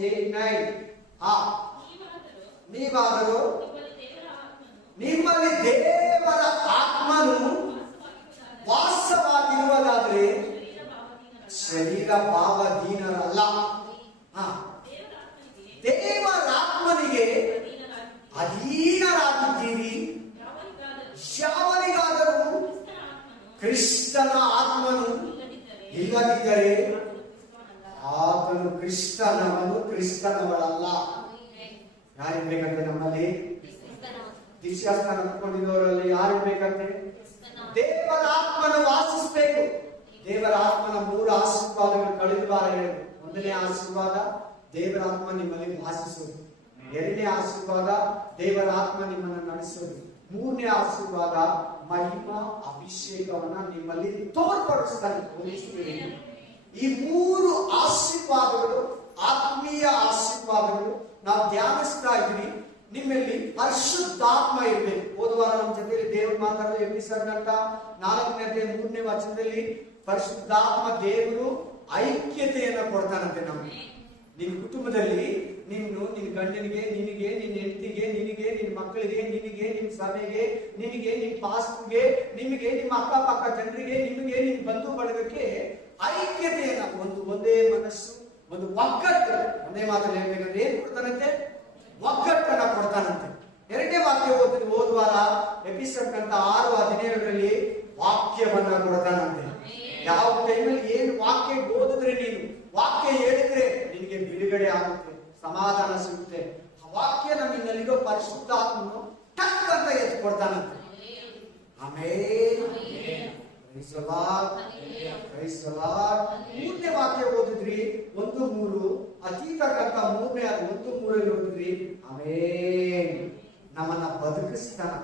8:9. ನೀವಾದರೂ ನಿಮ್ಮಲ್ಲಿ ದೇವರ ಆತ್ಮನು ವಾಸವಾಗಿರುವುದಾದ್ರೆ ಶರೀರ ಭಾವಧೀನರಲ್ಲ. ದೇವರಾತ್ಮನಿಗೆ ಅಧೀನರಾಗಿದ್ದೀರಿ. ಯಾವನಿಗಾದರೂ ಕ್ರಿಸ್ತನ ಆತ್ಮನು ಇಲ್ಲದಿದ್ದರೆ ಆತನು ಕ್ರಿಸ್ತನವನು, ಕ್ರಿಸ್ತನವಳಲ್ಲ. ಯಾರಿರ್ಬೇಕಂತೆ ನಮ್ಮಲ್ಲಿ? ದೀಕ್ಷಾಸ್ಥಾನ ತಗೊಂಡಿದ್ದವರಲ್ಲಿ ಯಾರಿರ್ಬೇಕಂತೆ? ದೇವರ ಆತ್ಮನ ವಾಸಿಸ್ಬೇಕು. ದೇವರ ಆತ್ಮನ 3 ಆಶೀರ್ವಾದಗಳು ಕಳೆದ ವಾರ ಹೇಳಿದ್ರು. 1ನೇ ಆಶೀರ್ವಾದ ದೇವರ ಆತ್ಮ ನಿಮ್ಮಲ್ಲಿ ವಾಸಿಸೋದು. 2ನೇ ಆಶೀರ್ವಾದ ದೇವರ ಆತ್ಮ ನಿಮ್ಮನ್ನು ನಡೆಸೋದು. 3ನೇ ಆಶೀರ್ವಾದ ಮಹಿಮಾ ಅಭಿಷೇಕವನ್ನ ನಿಮ್ಮಲ್ಲಿ ತೋರ್ಪಡಿಸ್ತಾನೆ. ಈ 3 ಆಶೀರ್ವಾದಗಳು ಆತ್ಮೀಯ ಆಶೀರ್ವಾದಗಳು ನಾವು ಧ್ಯಾನಿಸ್ತಾ ಇದ್ವಿ. ನಿಮ್ಮಲ್ಲಿ ಪರಿಶುದ್ಧಾತ್ಮ ಇರಬೇಕು. ಹೋದ ವಾರ ನಮ್ಮ ಜೊತೆಯಲ್ಲಿ ದೇವರು ಮಾತಾಡೋದು ಎಬ್ಬಿಸರ್ ಅಂತ 4ನೇ ಅಧ್ಯಾಯ 3ನೇ ವಚನದಲ್ಲಿ ಪರಿಶುದ್ಧಾತ್ಮ ದೇವರು ಐಕ್ಯತೆಯನ್ನ ಕೊಡ್ತಾನಂತೆ. ನಮ್ಗೆ ನಿನ್ನ ಕುಟುಂಬದಲ್ಲಿ ನಿನ್ನ ಗಂಡನಿಗೆ, ನಿನಗೆ, ನಿನ್ನ ಹೆಂಡತಿಗೆ, ನಿನಗೆ, ನಿನ್ನ ಮಕ್ಕಳಿಗೆ, ನಿನಗೆ, ನಿನ್ನ ಸಭೆಗೆ, ನಿನಗೆ, ನಿನ್ನ ಪಾಸ್ಟ್ಗೆ, ನಿಮಗೆ, ನಿಮ್ಮ ಅಕ್ಕಪಕ್ಕ ಜನರಿಗೆ, ನಿಮಗೆ, ನಿನ್ನ ಬಂಧು ಬಳಗಕ್ಕೆ ಐಕ್ಯತೆಯನ್ನ, ಒಂದೇ ಮನಸ್ಸು, ಒಂದು ಒಗ್ಗಟ್ಟು. ಒಂದೇ ಮಾತಲ್ಲಿ ಹೇಳ್ಬೇಕಂದ್ರೆ ಏನ್ ಕೊಡ್ತಾನಂತೆ? ಒಗ್ಗಟ್ಟನ್ನ ಕೊಡ್ತಾನಂತೆ. 2ನೇ ವಾಕ್ಯ ಓದಿದ್ದು ಹೋದ ವಾರ ಎಪಿಸೋಡ್ ಅಂತ 6:17 ವಾಕ್ಯವನ್ನ ಕೊಡ್ತಾನಂತೆ. ಯಾವ ಟೈಮಲ್ಲಿ ಏನು ವಾಕ್ಯ ಓದಿದ್ರೆ, ನೀನು ವಾಕ್ಯ ಹೇಳಿದ್ರೆ ನಿನಗೆ ಬಿಡುಗಡೆ ಆಗುತ್ತೆ, ಸಮಾಧಾನ ಸಿಗುತ್ತೆ. ಆ ವಾಕ್ಯನ ನಿನ್ನಲ್ಲಿರೋ ಪರಿಶುದ್ಧಾತ್ಮನು ಟಕ್ ಅಂತ ಎತ್ತು ಕೊಡ್ತಾನಂತೆ. ಆಮೇಲೆ 3ನೇ ವಾಕ್ಯ ಓದಿದ್ರಿ 1:3. ಅತೀತಕ್ಕಂತ 3ನೇ 1:3 ಓದಿದ್ರಿ. ಆಮೇಲೆ ನಮ್ಮನ್ನ ಬದುಕಿಸ್ತಾನ.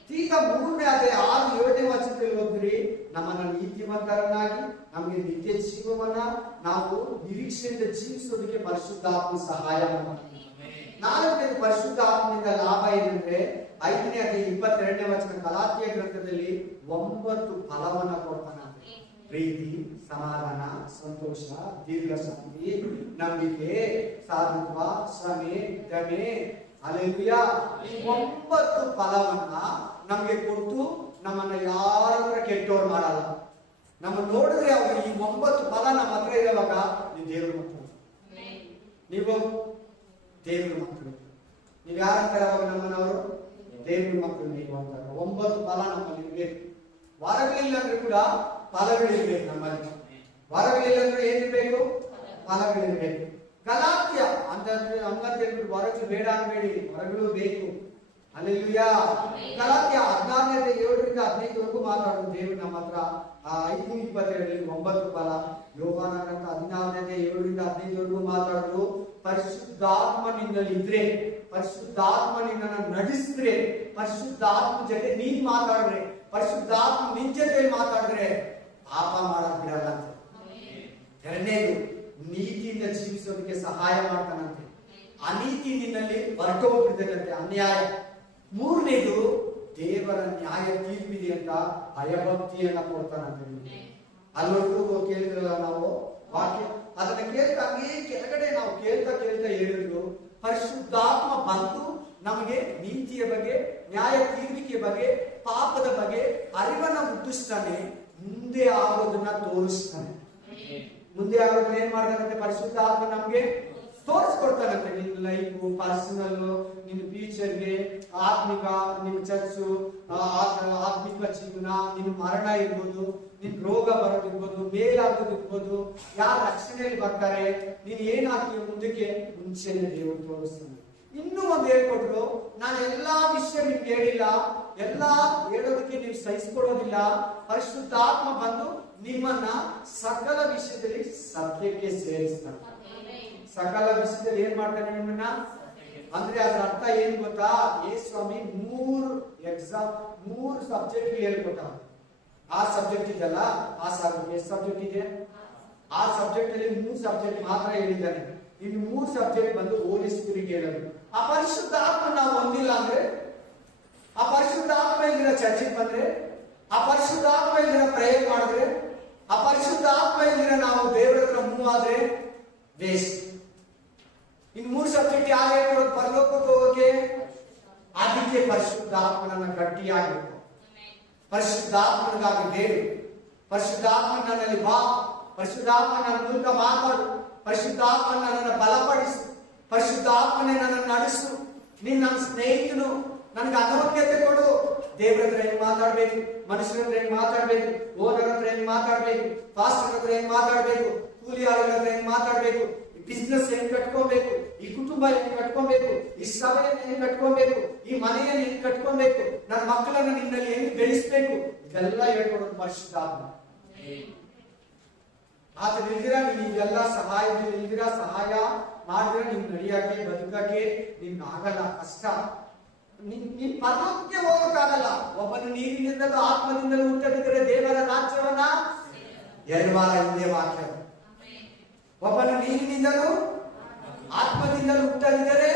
ಅತೀತ 3ನೇ ಅದೇ 6-7ನೇ ವಚನದಲ್ಲಿ ಓದಿದ್ರಿ. ನಮ್ಮನ್ನ ನೀತಿವಂತರನ್ನಾಗಿ, ನಮಗೆ ನಿತ್ಯ ಜೀವವನ್ನ ನಾವು ನಿರೀಕ್ಷೆಯಿಂದ ಜೀವಿಸೋದಕ್ಕೆ ಪರಿಶುದ್ಧಾತ್ಮ ಸಹಾಯ ಮಾಡ್ತಾನೆ. 4ನೇದು ಪರಿಶುದ್ಧಾತ್ಮನಿಂದ ಲಾಭ ಏನಂದ್ರೆ 5ನೇ ಅಧ್ಯಾಯ 22ನೇ ವಚನ ಗಲಾತ್ಯ ಗ್ರಂಥದಲ್ಲಿ 9 ಫಲವನ್ನ ಕೊಡ್ತಾನಂತೆ. ಪ್ರೀತಿ, ಸಮಾಧಾನ, ಸಂತೋಷ, ದೀರ್ಘಶಾಂತಿ, ನಂಬಿಕೆ, ಸಾಧುತ್ವ, ಶ್ರಮೆ, ದಮೆ, ಹಲ್ಲೆಲೂಯಾ. ಈ 9 ಫಲವನ್ನ ನಮ್ಗೆ ಕೊಟ್ಟು ನಮ್ಮನ್ನ ಯಾರ ಕೆಟ್ಟೋರು ಮಾಡಲ್ಲ. ನಮ್ಮ ನೋಡಿದ್ರೆ ಅವರು ಈ 9 ಫಲ ನಮ್ಮ ಹತ್ರ ಇರುವಾಗ ನೀವು ದೇವ್ರ ಮಕ್ಕಳು, ನೀವು ದೇವ್ರ ಮಕ್ಕಳು, ನೀವು ಯಾರಂತಾರೆ ಅವಾಗ ನಮ್ಮನ್ನವರು ದೇವ್ರ ಮಕ್ಕಳು ನೀವು ಅಂತಾರೆ. 9 ಫಲ ನಮ್ಮಲ್ಲಿ ಇರ್ಬೇಕು. ವರಗಳಿಲ್ಲ ಅಂದ್ರೆ ಕೂಡ ಫಲಗಳಿರ್ಬೇಕು ನಮ್ಮಲ್ಲಿ. ವರಗಳಿಲ್ಲ ಅಂದ್ರೆ ಏನಿರ್ಬೇಕು? ಫಲಗಳಿರ್ಬೇಕು. ಗಲಾತ್ಯ ಅಂತಂದ್ರೆ ಹಂಗಂತ ಹೇಳ್ಬಿಟ್ಟು ವರಗಳು ಬೇಡ ಅನ್ಬೇಡಿ, ವರಗಳು ಬೇಕು. ಹಲ್ಲೆಲೂಯಾ. ಗಲಾತ್ಯ 16ನೇ 7-15 ಮಾತಾಡೋದು ದೇವರು ನಮ್ಮ ಹತ್ರ. 5:27 9 ಫಲ. ಯೋಹಾನ ಗ್ರಂಥ 16ನೇ 7-15 ಮಾತಾಡೋದು ಪರಿಶುದ್ಧಾತ್ಮ ನಿನ್ನಲ್ಲಿ ಇದ್ರೆ, ಪರಿಶುದ್ಧಾತ್ಮ ನಿನ್ನನ್ನ ನಡೆಸಿದ್ರೆ, ಪರಿಶುದ್ಧಾತ್ಮ ಜೊತೆ ನೀನ್ ಮಾತಾಡಿದ್ರೆ, ಪರಿಶುದ್ಧಾತ್ಮ ನಿನ್ ಜೊತೆ ಮಾತಾಡಿದ್ರೆ ಪಾಪ ಮಾಡಕ್ ಬಿಡಲ್ಲ ಅಂತ. 2ನೇದು ನೀತಿಯಿಂದ ಜೀವಿಸೋದಕ್ಕೆ ಸಹಾಯ ಮಾಡ್ತಾನಂತೆ. ಅನೀತಿ ನಿನ್ನಲ್ಲಿ ಹೊರಟೋಗ್ಬಿಡ್ತಕ್ಕಂತೆ, ಅನ್ಯಾಯ. 3ನೇದು ದೇವರ ನ್ಯಾಯ ತೀರ್ಪಿದೆ ಅಂತ ಭಯಭಕ್ತಿಯನ್ನ ಕೊಡ್ತಾನಂತೆ. ಅಲ್ಲೊಟ್ಟು ಕೇಳಿದ್ರಲ್ಲ ನಾವು ವಾಕ್ಯ, ಅದನ್ನ ಕೇಳ್ತಾ ಹಂಗೆ ಕೆಳಗಡೆ ನಾವು ಕೇಳ್ತಾ ಹೇಳಿದ್ರು ಪರಿಶುದ್ಧಾತ್ಮ ಬಂದು ನಮಗೆ ನೀತಿಯ ಬಗ್ಗೆ, ನ್ಯಾಯ ತೀರ್ಪಿಕೆ ಬಗ್ಗೆ, ಪಾಪದ ಬಗ್ಗೆ ಅರಿವನ್ನ ಹುಟ್ಟಿಸ್ತಾನೆ. ಮುಂದೆ ಆಗೋದನ್ನ ತೋರಿಸ್ತಾನೆ. ಮುಂದೆ ಆಗೋದನ್ನ ಏನ್ ಮಾಡ್ತಾನಂತೆ? ಪರಿಶುದ್ಧಾತ್ಮ ನಮ್ಗೆ ತೋರಿಸ್ಕೊಡ್ತಾನಂತೆ. ನಿನ್ನ ಲೈಫ್, ಪರ್ಸನಲ್, ನಿನ್ನ ಫ್ಯೂಚರ್ಗೆ, ಆತ್ಮಿಕ, ನಿನ್ನ ಚರ್ಚು, ಆತ್ಮಿಕ ಜೀವನ, ನಿನ್ನ ಮರಣ ಇರ್ಬೋದು, ನಿನ್ ರೋಗ ಬರೋದಿರ್ಬೋದು, ಮೇಲಾಗೋದಿರ್ಬೋದು, ಯಾರ ರಕ್ಷಣೆಯಲ್ಲಿ ಬರ್ತಾರೆ, ನೀನ್ ಏನಾಗ್ತೀವಿ ಮುಂದಕ್ಕೆ ಮುಂಚೆನೆ ದೇವರು ತೋರಿಸ್ತಾನೆ. ಇನ್ನೂ ಒಂದು ಹೇಳ್ಕೊಟ್ರು, ನಾನು ಎಲ್ಲಾ ವಿಷಯ ನಿಮ್ಗೆ ಹೇಳಿಲ್ಲ, ಎಲ್ಲಾ ಹೇಳೋದಕ್ಕೆ ನೀವು ಸಹಿಸ್ಕೊಡೋದಿಲ್ಲ. ಪರಿಶುದ್ಧಾತ್ಮ ಬಂದು ನಿಮ್ಮನ್ನ ಸಕಲ ವಿಷಯದಲ್ಲಿ ಸತ್ಯಕ್ಕೆ ಸೇರಿಸ್ತಾನೆ. ಸಕಲ ವಿಷಯದಲ್ಲಿ ಏನ್ ಮಾಡ್ತಾನೆ ನಿಮ್ಮನ್ನ ಅಂದ್ರೆ ಅದ್ರ ಅರ್ಥ ಏನ್ ಗೊತ್ತಾ? ಸ್ವಾಮಿ 3 ಸಬ್ಜೆಕ್ಟ್ ಹೇಳ್ಕೊಟ್ಟ. ಆ ಸಬ್ಜೆಕ್ಟ್ ಇದೆಲ್ಲ, ಆ ಸಬ್ಜೆಕ್ಟ್ ಎಷ್ಟು ಸಬ್ಜೆಕ್ಟ್ ಇದೆ? ಆ ಸಬ್ಜೆಕ್ಟ್ ಅಲ್ಲಿ 3 ಸಬ್ಜೆಕ್ಟ್ ಮಾತ್ರ ಹೇಳಿದ್ದಾನೆ. ಇನ್ನು 3 ಸಬ್ಜೆಕ್ಟ್ ಬಂದು ಹೋಲಿ ಸ್ಪಿರಿಟ್ ಹೇಳೋದು. ಆ ಪರಿಶುದ್ಧ ಆತ್ಮ ನಾವು ಹೊಂದಿಲ್ಲ ಅಂದ್ರೆ, ಆ ಪರಿಶುದ್ಧ ಆತ್ಮ ಇಲ್ಲಿನ ಚರ್ಚಿಗೆ ಬಂದ್ರೆ, ಆ ಪರಿಶುದ್ಧ ಆತ್ಮ ಇಲ್ಲಿನ ಪ್ರೇಯರ್ ಮಾಡಿದ್ರೆ, ಆ ಪರಿಶುದ್ಧ ಆತ್ಮ ಇಲ್ಲಿನ ನಾವು ದೇವರ ಹತ್ರ ಮೂವ್ ಆದ್ರೆ ವೇಸ್ಟ್. ಪರಿಶುದ್ಧಾತ್ಮನನ್ನ ಗಟ್ಟಿಯಾಗಿತ್ತು. ಪರಿಶುದ್ಧಾತ್ಮನಿಗಾಗಿ ಬೇಡು. ಪರಿಶುದ್ಧಾತ್ಮ ನನ್ನಲ್ಲಿ ಬಾ. ಪರಿಶುದ್ಧಾತ್ಮ ನನ್ನ ಮೂಲಕ ಮಾತಾಡು. ಪರಿಶುದ್ಧಾತ್ಮ ನನ್ನನ್ನು ಬಲಪಡಿಸು. ಪರಿಶುದ್ಧಾತ್ಮನೇ ನನ್ನನ್ನು ನಡೆಸು. ನೀನ್ ನನ್ನ ಸ್ನೇಹಿತನು, ನನಗೆ ಅನೋನ್ಯತೆ ಕೊಡು. ದೇವರ ಹತ್ರ ಹೆಂಗ್ ಮಾತಾಡ್ಬೇಕು, ಮನುಷ್ಯರ ಹತ್ರ ಹೆಂಗ್ ಮಾತಾಡ್ಬೇಕು, ಓನರ್ ಹತ್ರ ಹೆಂಗ್ ಮಾತಾಡ್ಬೇಕು, ಪಾಸ್ಟರ್ ಹತ್ರ ಹೆಂಗ್ ಮಾತಾಡ್ಬೇಕು, ಕೂಲಿ ಆಳುಗಳ ಹತ್ರ ಹೆಂಗ್ ಮಾತಾಡ್ಬೇಕು, ಬಿಸ್ನೆಸ್ ಹೆಂಗ್ ಕಟ್ಕೊಬೇಕು, ಈ ಕುಟುಂಬ ಹೆಂಗ್ ಕಟ್ಕೊಬೇಕು, ಈ ಸಭೆಯನ್ನು ಹೆಂಗ್ ಕಟ್ಕೊಬೇಕು, ಈ ಮನೆಯನ್ನು ಹೆಂಗ್ ಕಟ್ಕೊಬೇಕು, ನನ್ನ ಮಕ್ಕಳನ್ನ ನಿನ್ನಲ್ಲಿ ಹೆಂಗ್ ಬೆಳೆಸ್ಬೇಕು, ಇದೆಲ್ಲ ಹೇಳ್ಕೊಡೋದು ಪರಿಶುದ್ಧಾತ್ಮ. ಆತನಿಲ್ದಿರ ನೀನು ಇದೆಲ್ಲ ಸಹಾಯದಿಲ್ದಿರ, ಸಹಾಯ ಮಾಡಿದ್ರೆ ನೀನ್ ನಡೆಯಕ್ಕೆ ಬದುಕಕ್ಕೆ ನಿಮ್ಗೆ ಆಗಲ್ಲ, ಕಷ್ಟ. ನೀನ್ ಪರಲೋಕಕ್ಕೆ ಹೋಗಕ್ಕಾಗಲ್ಲ. ಒಬ್ಬನು ನೀರಿನಿಂದಲೂ ಆತ್ಮದಿಂದಲೂ ಹುಟ್ಟದಿದ್ದರೆ ದೇವರ ರಾಜ್ಯವನ್ನ 2 ವಾರ ಹಿಂದೆ ವಾಕ್ಯ. ಒಬ್ಬನು ನೀರಿನಿಂದಲೂ ಆತ್ಮದಿಂದಲೂ ಹುಟ್ಟದಿದ್ದರೆ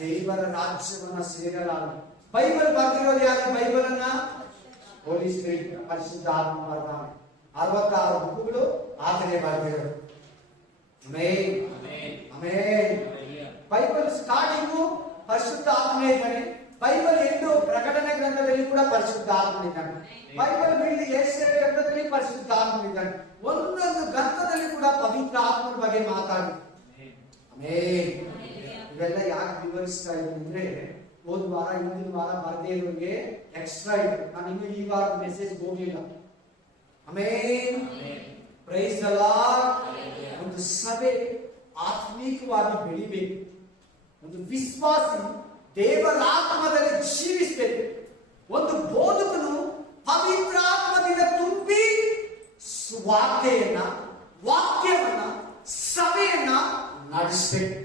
ದೇವರ ರಾಜ್ಯವನ್ನ ಸೇರಲಾರ. ಬೈಬಲ್ ಬರ್ದಿರೋದು ಯಾರು? ಬೈಬಲ್ ಅನ್ನ ಹೋಲಿ ಸ್ಪಿರಿಟ್, ಪರಿಶುದ್ಧ ಆತ್ಮ ಬರ್ತಾನೆ. 66 ಬುಕ್ಗಳು ಆತನೇ ಬರ್ದಿರೋದು. Amen, amen. ಬೈಬಲ್ ಸ್ಟಾರ್ಟಿಂಗು ಪರಿಶುದ್ಧ ಆತ್ಮನೇ ಇದ್ದಾನೆ. ಬೈಬಲ್ ಎಂಟು ಪ್ರಕಟಣೆ ಗ್ರಂಥದಲ್ಲಿ ಕೂಡ ಪರಿಶುದ್ಧ ಆತ್ಮನಿದ್ದಾನೆ. ಬೈಬಲ್ ಬಿಡಿ ಯೆಶಾಯ ಗ್ರಂಥದಲ್ಲಿ ಪರಿಶುದ್ಧ ಆತ್ಮನಿದ್ದಾನೆ. ಒಂದೊಂದು ಗ್ರಂಥದಲ್ಲಿ ಕೂಡ ಪವಿತ್ರ ಆತ್ಮನ ಬಗ್ಗೆ ಮಾತಾಡಿ. ಆಮೆನ್. ಇವೆಲ್ಲ ಯಾಕೆ ವಿವರಿಸ್ತಾ ಇದ್ದೀನಿ ಅಂದ್ರೆ, ಹೋದ ವಾರ ಹಿಂದಿನ ವಾರ ಬರದೇ ಇರೋರಿಗೆ ಎಕ್ಸ್ಟ್ರಾ ಇದೆ. ನಾನು ಇನ್ನು ಈ ವಾರ ಮೆಸೇಜ್ ಹೋಗಿಲ್ಲ. Amen, praise the lord. ಒಂದು ಸಭೆ ಆತ್ಮೀಕವಾಗಿ ಬೆಳಿಬೇಕು. ಒಂದು ವಿಶ್ವಾಸಿ ದೇವರ ಆತ್ಮದಲ್ಲಿ ಜೀವಿಸಬೇಕು. ಒಂದು ಬೋಧಕನು ಪವಿತ್ರ ಆತ್ಮದಿಂದ ತುಂಬಿ ವಾಕ್ಯವನ್ನ ಸಭೆಯನ್ನ ನಡೆಸಬೇಕು.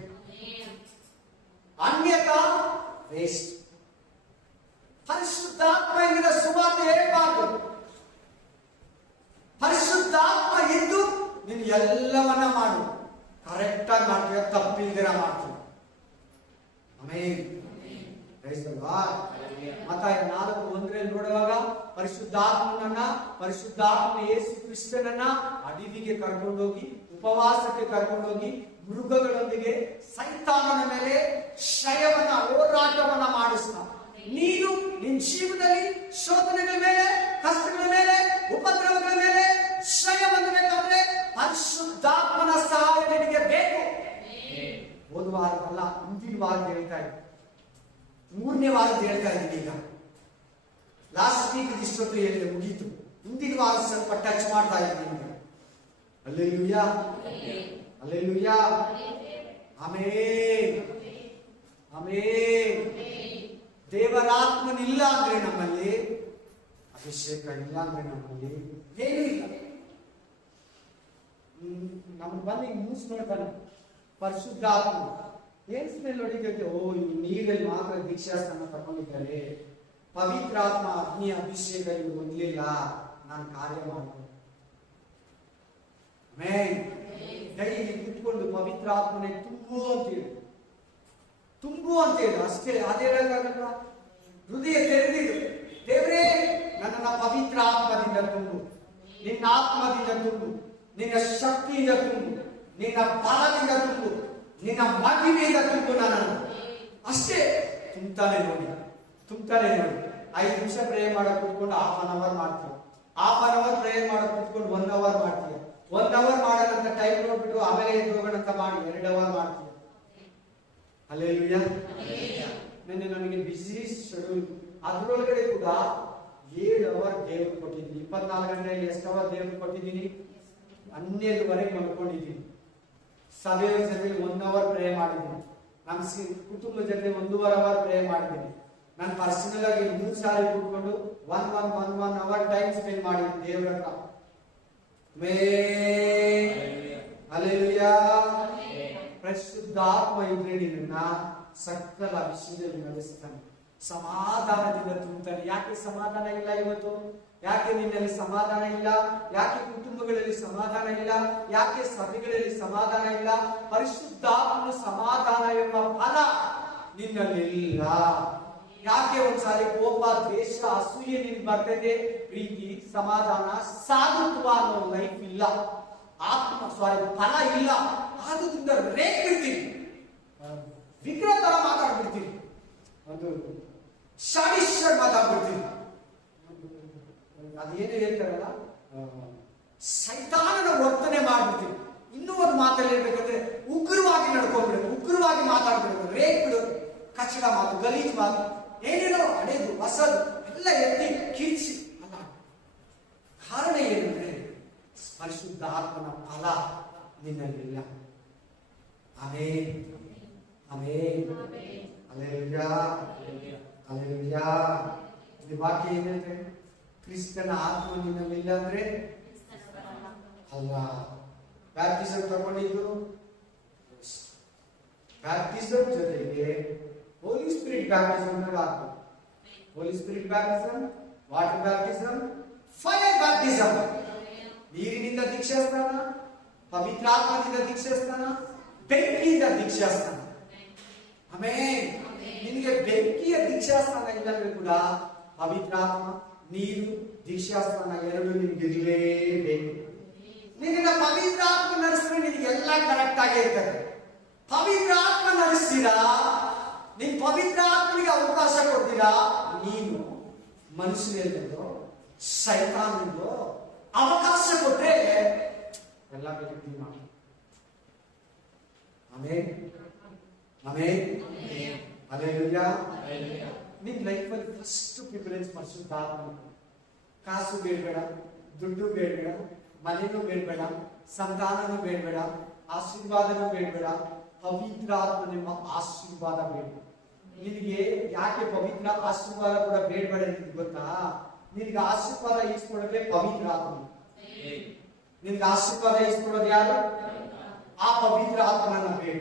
ಅನ್ಯಥಾ ವೇಸ್ಟ್. ಪರಿಶುದ್ಧಾತ್ಮ ಇಲ್ಲಿನ ಸುವಾರ್ತೆ ಹೇಳ್ಬಾರ್ದು. ಪರಿಶುದ್ಧಾತ್ಮ ಇದ್ದು ನೀನು ಎಲ್ಲವನ್ನ ಮಾಡು. ಕರೆಕ್ಟ್ ಆಗಿ ಮಾಡ್ತೀಯ, ತಪ್ಪಿಲ್ದಿರ ಮಾಡ್ತೀಯ. Amen, praise the lord. ಮತ್ತಾಯ 4:1 ನೋಡುವಾಗ ಪರಿಶುದ್ಧಾತ್ಮ ಯೇಸು ಕ್ರಿಸ್ತನನ್ನ ಅಡವಿಗೆ ಕರ್ಕೊಂಡೋಗಿ, ಉಪವಾಸಕ್ಕೆ ಕರ್ಕೊಂಡೋಗಿ, ಮೃಗಗಳೊಂದಿಗೆ ಸೈತಾನನ ಮೇಲೆ ಕ್ಷಯವನ್ನ, ಹೋರಾಟವನ್ನ ಮಾಡಿಸ್ತಾ, ನೀನು ನಿನ್ನ ಜೀವನದಲ್ಲಿ ಶೋಧನೆಗಳ ಮೇಲೆ, ಕಷ್ಟಗಳ ಮೇಲೆ, ಉಪದ್ರವಗಳ ಮೇಲೆ ಕ್ಷಯ ಹೊಂದಬೇಕಾದ್ರೆ ಪರಿಶುದ್ಧಾತ್ಮನ ಸಹಾಯ ನಿನಗೆ ಬೇಕು. ಹೋದ ವಾರದಲ್ಲ, ಮುಂದಿನ ವಾರದ ಹೇಳ್ತಾ ಇದ್ದೀನಿ, 3ನೇ ವಾರದ ಹೇಳ್ತಾ ಇದ್ದೀನಿ. ಈಗ ಲಾಸ್ಟ್ ವೀಕ್ ಇಷ್ಟೊತ್ತು ಹೇಳಿದೆ, ಮುಗೀತು. ಮುಂದಿನ ವಾರ ಸ್ವಲ್ಪ ಟಚ್ ಮಾಡ್ತಾ ಇದ್ದೀನಿ ನಿಮಗೆ. Hallelujah, hallelujah, amen, amen. ದೇವರಾತ್ಮನಿಲ್ಲ ಅಂದ್ರೆ ನಮ್ಮಲ್ಲಿ, ಅಭಿಷೇಕ ಇಲ್ಲ ಅಂದ್ರೆ ನಮ್ಮಲ್ಲಿ ಏನೂ ಇಲ್ಲ. ನಮ್ಗೆ ಬಂದು ನ್ಯೂಸ್ ನೋಡ್ತಾನೆ, ಪರಿಶುದ್ಧಾತ್ಮ ಏನ್ ಸ್ಮೆಲ್ ಹೊಡಿತೈತೆ. ಓ, ಇವು ನೀರಲ್ಲಿ ಮಾತ್ರ ದೀಕ್ಷಾಸ್ಥಾನ ತಗೊಂಡಿದ್ದಾರೆ, ಪವಿತ್ರಾತ್ಮ ಅಗ್ನಿ ಅಭಿಷೇಕ ಇವು ಹೊಂದಲಿಲ್ಲ, ನಾನು ಕಾರ್ಯ ಮಾಡ್ತೀನಿ. ಆಮೆನ್. ಡೈಲಿ ಕುತ್ಕೊಂಡು ಪವಿತ್ರಾತ್ಮನೆ ತುಂಬು ಅಂತೇಳಿ, ತುಂಬು ಅಂತೇಳಿ ಅಷ್ಟೇ. ಅದೇನಾಗಲ್ಲ, ಹೃದಯ ತೆರೆದಿಡು. ದೇವರೇ, ನನ್ನನ್ನ ಪವಿತ್ರ ಆತ್ಮದಿಂದ ತುಂಬು, ನಿನ್ನ ಆತ್ಮದಿಂದ ತುಂಬು, ನಿನ್ನ ಶಕ್ತಿಯಿಂದ ತುಂಬು, ನಿನ್ನ ಬಲದಿಂದ ತುಂಬು, ನಿನ್ನ ಮಹಿಮೆಯಿಂದ ತುಂಬು ನನ್ನನ್ನು. ಅಷ್ಟೇ. ತುಂಬ್ತಾನೆ ನೋಡಿ. 5 ನಿಮಿಷ ಪ್ರೇಯರ್ ಮಾಡಕ್ ಕೂತ್ಕೊಂಡು 1/2 ಅವರ್ ಮಾಡ್ತೀವಿ. 1/2 ಅವರ್ ಪ್ರೇಯರ್ ಮಾಡಕ್ ಕೂತ್ಕೊಂಡು 1 ಅವರ್ ಮಾಡ್ತೀವಿ. 1 ಅವರ್ ಮಾಡೋಣಂತ ಟೈಮ್ ನೋಡ್ಬಿಟ್ಟು ಆಮೇಲೆ ಎದ್ದು ಹೋಗೋಣಂತ ಮಾಡಿ 2 ಅವರ್ ಮಾಡ್ತೀವಿ. ಹಲ್ಲೆಲೂಯಾ. ನಿನ್ನೆ ನನಗೆ ಬಿಸಿ ಶೆಡ್ಯೂಲ್, ಅದ್ರೊಳಗಡೆ ಕೂಡ 7 ಅವರ್ ದೇವ್ರು ಕೊಟ್ಟಿದ್ದೀನಿ. 24 ಗಂಟೆಯಲ್ಲಿ ಎಷ್ಟು ಅವರ್ ದೇವ್ರು ಕೊಟ್ಟಿದ್ದೀನಿ? 12ವರೆಗೆ ಮಲ್ಕೊಂಡಿದ್ದೀನಿ. ಸಭೆಯ ಜೊತೆ 1 ಅವರ್ ಪ್ರೇಯರ್ ಮಾಡಿದ್ದೀನಿ. ನಮ್ಮ ಕುಟುಂಬದ ಜೊತೆ 1.5 ಅವರ್ ಪ್ರೇಯರ್ ಮಾಡಿದ್ದೀನಿ. ನಾನು ಪರ್ಸನಲ್ ಆಗಿ 3 ಸಾರಿ ಕೂತ್ಕೊಂಡು 1 ಅವರ್ ಟೈಮ್ ಸ್ಪೆಂಡ್ ಮಾಡಿದ್ದೀನಿ ದೇವರ ಹತ್ರ. ಹಲ್ಲೆಲೂಯಾ. ಪರಿಶುದ್ಧಾತ್ಮ ಇದ್ರೆ ನಿನ್ನ ಸಕಲ ವಿಷಯದಲ್ಲಿ ನಡೆಸ್ತಾನೆ, ಸಮಾಧಾನದಿಂದ ತುಂಬುತ್ತಾನೆ. ಯಾಕೆ ಸಮಾಧಾನ ಇಲ್ಲ ಇವತ್ತು? ಯಾಕೆ ನಿನ್ನಲ್ಲಿ ಸಮಾಧಾನ ಇಲ್ಲ? ಯಾಕೆ ಕುಟುಂಬಗಳಲ್ಲಿ ಸಮಾಧಾನ ಇಲ್ಲ? ಯಾಕೆ ಸಭೆಗಳಲ್ಲಿ ಸಮಾಧಾನ ಇಲ್ಲ? ಪರಿಶುದ್ಧಾತ್ಮನ ಸಮಾಧಾನ ಎಂಬ ಫಲ ನಿನ್ನಲ್ಲಿ ಇಲ್ಲ. ಯಾಕೆ ಒಂದ್ಸಾರಿ ಕೋಪ, ದ್ವೇಷ, ಅಸೂಯೆ ನಿನ್ ಬರ್ತದೆ? ಪ್ರೀತಿ, ಸಮಾಧಾನ, ಸಾಧುತ್ವ ಅನ್ನೋ ಲೈಫ್ ಇಲ್ಲ. ಫಲ ಇಲ್ಲ. ಆದ್ರಿಂದ ರೇಗ್ ಬಿಡ್ತೀವಿ, ವಿಗ್ರಹ ತರ ಮಾತಾಡ್ಬಿಡ್ತೀವಿ. ಒಂದು ಶಾಡಿಸ್ಟರ್ ಮಾತಾಡ್ಬಿಡ್ತೀವಿ. ಅದೇನು ಹೇಳ್ತಾರಲ್ಲ, ಸೈತಾನನ ವರ್ತನೆ ಮಾಡ್ಬಿಡ್ತೀವಿ. ಇನ್ನೂ ಒಂದು ಮಾತಲ್ಲಿ ಹೇಳ್ಬೇಕಂದ್ರೆ ಉಗ್ರವಾಗಿ ನಡ್ಕೊಂಡ್ಬಿಡೋದು, ಉಗ್ರವಾಗಿ ಮಾತಾಡ್ಬಿಡೋದು, ರೇಟ್ ಬಿಡೋದು, ಕಚ್ಚಡ ಮಾತು, ಗಲೀಜ್ ಮಾತು, ಏನೇನೋ ಹಳೇದು ಹೊಸದು ಎಲ್ಲ ಎತ್ತಿ ಕಿರಿಸಿ ಅಲ್ಲ. ಕಾರಣ ಏನಂದ್ರೆ ಪರಿಶುದ್ಧ ಆತ್ಮನ ಫಲ ನಿನ್ನಲ್ಲಿಲ್ಲ. Amen, amen, hallelujah, hallelujah. ಇದು ವಾಕ್ಯ ಏನಂದ್ರೆ ಕ್ರಿಸ್ತನ ಆತ್ಮ ನಿನ್ನಲ್ಲಿಲ್ಲ ಅಂದ್ರೆ ಅಲ್ಲ. ಬ್ಯಾಪ್ಟಿಸಮ್ ತಗೊಂಡಿದ್ದು, ಬ್ಯಾಪ್ಟಿಸಮ್ ಜೊತೆಗೆ ಹೋಲಿ ಸ್ಪಿರಿಟ್ ಬ್ಯಾಪ್ಟಿಸಮ್ ಆಗ್ತದೆ. Holy spirit baptism, water baptism, fire baptism. ನೀರಿನಿಂದ ದೀಕ್ಷಾಸ್ನಾನ, ಪವಿತ್ರಾತ್ಮದಿಂದ ದೀಕ್ಷಾಸ್ನಾನ, ಬೆಂಕಿಯಿಂದ ದೀಕ್ಷಾಸ್ನಾನ. ಆಮೆನ್. ನಿನಗೆ ಬೆಂಕಿಯ ದೀಕ್ಷಾಸ್ನಾನ ಇಲ್ಲಂದ್ರೆ ಕೂಡ ಪವಿತ್ರಾತ್ಮ, ನೀರು, ದೀಕ್ಷಾಸ್ನಾನ ಎರಡು ನಿನ್ಗೆ ಇರಲೇಬೇಕು. ನಿನ್ನ ಪವಿತ್ರ ಆತ್ಮ ನಡೆಸಿದ್ರೆ ನಿನಗೆಲ್ಲ ಕರೆಕ್ಟ್ ಆಗೇ ಇರ್ತದೆ. ಪವಿತ್ರ ಆತ್ಮ ನಡೆಸ್ತೀರಾ, ನೀನ್ ಪವಿತ್ರ ಆತ್ಮನಿಗೆ ಅವಕಾಶ ಕೊಡ್ತೀರಾ, ನೀನು ಮನುಷ್ಯನಿಂದೋ ಸೈತಾನಿಂದೋ ಅವಕಾಶ ಕೊಟ್ರೆ ಎಲ್ಲ ಬೇಕಿರ್ತೀವಿ ನಾವು. Amen, amen, hallelujah. ನಿನ್ ಲೈಫಲ್ಲಿ ಫಸ್ಟ್ ಪ್ರಿಫರೆನ್ಸ್ ಪರಿಶುದ್ಧ ಆತ್ಮ. ಕಾಸು ಬೇಡಬೇಡ, ದುಡ್ಡು ಬೇಡಬೇಡ, ಮನೆನೂ ಬೇಡಬೇಡ, ಸಂತಾನನೂ ಬೇಡಬೇಡ, ಆಶೀರ್ವಾದನೂ ಬೇಡಬೇಡ, ಪವಿತ್ರ ಆತ್ಮ ನಿಮ್ಮ ಆಶೀರ್ವಾದ ಬೇಡ. ನಿನಗೆ ಯಾಕೆ ಪವಿತ್ರ ಆಶೀರ್ವಾದ ಕೂಡ ಬೇಡಬೇಡ ಅಂತ ಗೊತ್ತಾ? ನಿನಗೆ ಆಶೀರ್ವಾದ ಇಸ್ಕೊಡೋಕೆ ಪವಿತ್ರ ಆತ್ಮ. ನಿನಗೆ ಆಶೀರ್ವಾದ ಇಸ್ಕೊಡೋದು ಯಾರು? ಆ ಪವಿತ್ರ ಆತ್ಮನ ಬೇಡ.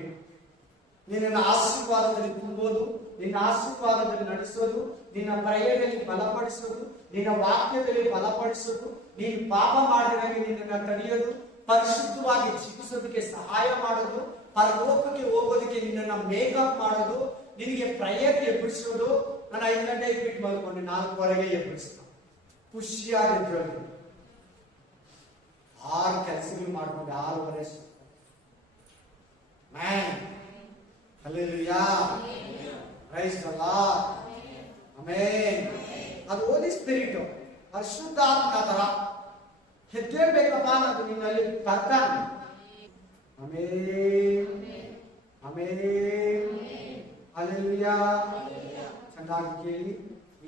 ನಿನ್ನ ಆಶೀರ್ವಾದದಲ್ಲಿ ತುಂಬೋದು, ನಿನ್ನ ಆಶೀರ್ವಾದದಲ್ಲಿ ನಡೆಸೋದು, ನಿನ್ನ ಪ್ರಯದಲ್ಲಿ ಬಲಪಡಿಸೋದು, ನಿನ್ನ ವಾಕ್ಯದಲ್ಲಿ ಬಲಪಡಿಸೋದು, ನೀನು ಪಾಪ ಮಾಡಿದಂಗೆ ನಿನ್ನನ್ನು ತಡೆಯೋದು, ಪರಿಶುದ್ಧವಾಗಿ ಜೀವಿಸೋದಕ್ಕೆ ಸಹಾಯ ಮಾಡೋದು, ಪರಲೋಕಕ್ಕೆ ಹೋಗೋದಕ್ಕೆ ನಿನ್ನನ್ನು ಮೇಕಪ್ ಮಾಡೋದು, ನಿನಗೆ ಪ್ರಯತ್ನ ಎಬ್ಬಿಸೋದು. ನಾನು 5 ಗಂಟೆಗೆ ಬಿಟ್ಟು ಮಲ್ಕೊಂಡು 4:15 ಎಬ್ಬಿಸ್ತ ಖುಷಿಯಾಗಿದ್ರು. 6 ಕೆಲಸಗಳು ಮಾಡ್ಕೊಂಡು 6:30 man. Hallelujah, praise the lord, amen. ಅದು ಹೋಲಿ ಸ್ಪಿರಿಟ್, ಪರಿಶುದ್ಧಾತ್ಮ ತರ ಹೆದ್ದೇಳ್ಬೇಕಪ್ಪ ಅನ್ನೋದು ನಿನ್ನಲ್ಲಿ ತರ್ತಾನೆ. Amen, amen, hallelujah. ಚೆನ್ನಾಗಿ ಕೇಳಿ.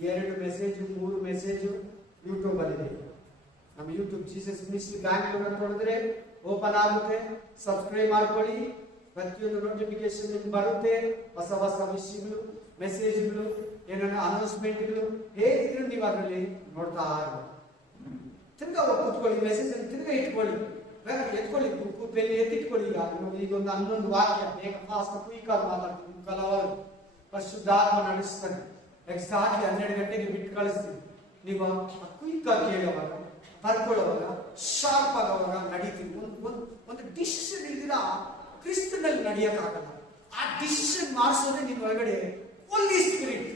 2 ಮೆಸೇಜ್ 3 ಮೆಸೇಜ್ ಯೂಟ್ಯೂಬ್ ಅಲ್ಲಿ ಇದೆ. ನಮ್ಮ ಯೂಟ್ಯೂಬ್ ಜೀಸಸ್ ಮಿನಿಸ್ಟ್ರಿ ಬ್ಯಾಂಗ್ಳೂರ್ ಅಂತ ನೋಡಿದ್ರೆ ಓಪನ್ ಆಗುತ್ತೆ. ಸಬ್ಸ್ಕ್ರೈಬ್ ಮಾಡ್ಕೊಳ್ಳಿ. ಪ್ರತಿಯೊಂದು ನೋಟಿಫಿಕೇಶನ್ ಬರುತ್ತೆ. ಹೊಸ ಹೊಸ ವಿಷಯಗಳು, ಮೆಸೇಜ್ಗಳು, ಏನಾರ ಅನೌನ್ಸ್ಮೆಂಟ್ಗಳು ಹೇಗಿದ್ರು ನೀವು ಅದರಲ್ಲಿ ನೋಡ್ತಾ ಇರ್ಬೋದು. ತಿರ್ಗಾ ಕೂತ್ಕೊಳ್ಳಿ, ಮೆಸೇಜ್ ಅನ್ನು ತಿರ್ಗಾ ಇಟ್ಕೊಳ್ಳಿ, ಎತ್ಕೊಳ್ಳಿ, ಬುಕ್ಕು ಪೆನ್ ಎತ್ತಿಟ್ಕೊಳ್ಳಿ. ಈಗ ಒಂದು 11 ವಾಕ್ಯ ಬೇಗ ಫಾಸ್ಟ್ ಕ್ವಿಕ್ ಮಾತಾಡ್ತೀನಿ. ಕೆಲವರು ಪರಿಶುದ್ಧಾತ್ಮ ನಡೆಸ್ತಾನೆ. ಎಕ್ಸಾಕ್ಟ್ಲಿ 12 ಗಂಟೆಗೆ ಬಿಟ್ಟು ಕಳಿಸ್ತೀವಿ. ನೀವು ಕ್ವಿಕ್ ಆಗಿ ಕೇಳೋವಾಗ, ಬರ್ಕೊಳ್ಳೋವಾಗ, ಶಾರ್ಪ್ ಆಗೋವಾಗ ನಡೀತೀವಿ. ಒಂದು ಡಿಸಿಷನ್ ಇಲ್ದಿರ ಕ್ರಿಸ್ತನಲ್ಲಿ ನಡೆಯಕ್ಕಾಗಲ್ಲ. ಆ ಡಿಸಿಷನ್ ಮಾಡಿಸೋದೇ ನಿನ್ನ ಒಳಗಡೆ ಹೋಲಿ ಸ್ಪಿರಿಟ್.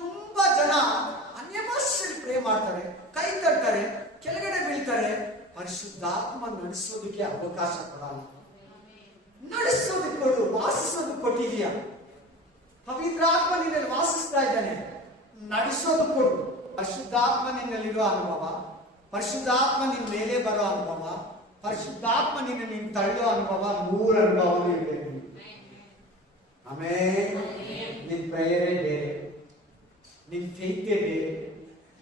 ತುಂಬಾ ಜನ ಅನ್ಯಭಾಷೆಯಲ್ಲಿ ಪ್ರೇ ಮಾಡ್ತಾರೆ, ಕೈ ತರ್ತಾರೆ, ಕೆಳಗಡೆ ಬೀಳ್ತಾರೆ. ಪರಿಶುದ್ಧಾತ್ಮ ನಡೆಸೋದಕ್ಕೆ ಅವಕಾಶ ಕೊಡಲ್ಲ. ನಡೆಸೋದಕ್ಕೆ ಕೊಡು, ವಾಸಿಸೋದಕ್ಕೆ ಕೊಟ್ಟಿದೀಯ. ಪವಿತ್ರಾತ್ಮ ನಿನ್ನಲ್ಲಿ ವಾಸಿಸ್ತಾ ಇದ್ದಾನೆ, ನಡೆಸೋದಕ್ಕೆ ಕೊಡು. ಪರಿಶುದ್ಧಾತ್ಮ ನಿನ್ನಲ್ಲಿರೋ ಅನುಭವ, ಪರಿಶುದ್ಧಾತ್ಮ ನಿನ್ನ ಮೇಲೆ ಬರೋ ಅನುಭವ, ಪರಿಶುದ್ಧಾತ್ಮ ನೀನು ತಳ್ಳೋ ಅನುಭವ, 3 ಅನುಭವ ಇರಬೇಕು. ಆಮೆನ್. ನಿನ್ ಪ್ರೇಯರೇ ಬೇರೆ, ನಿನ್ ಫೇತೇ ಬೇರೆ.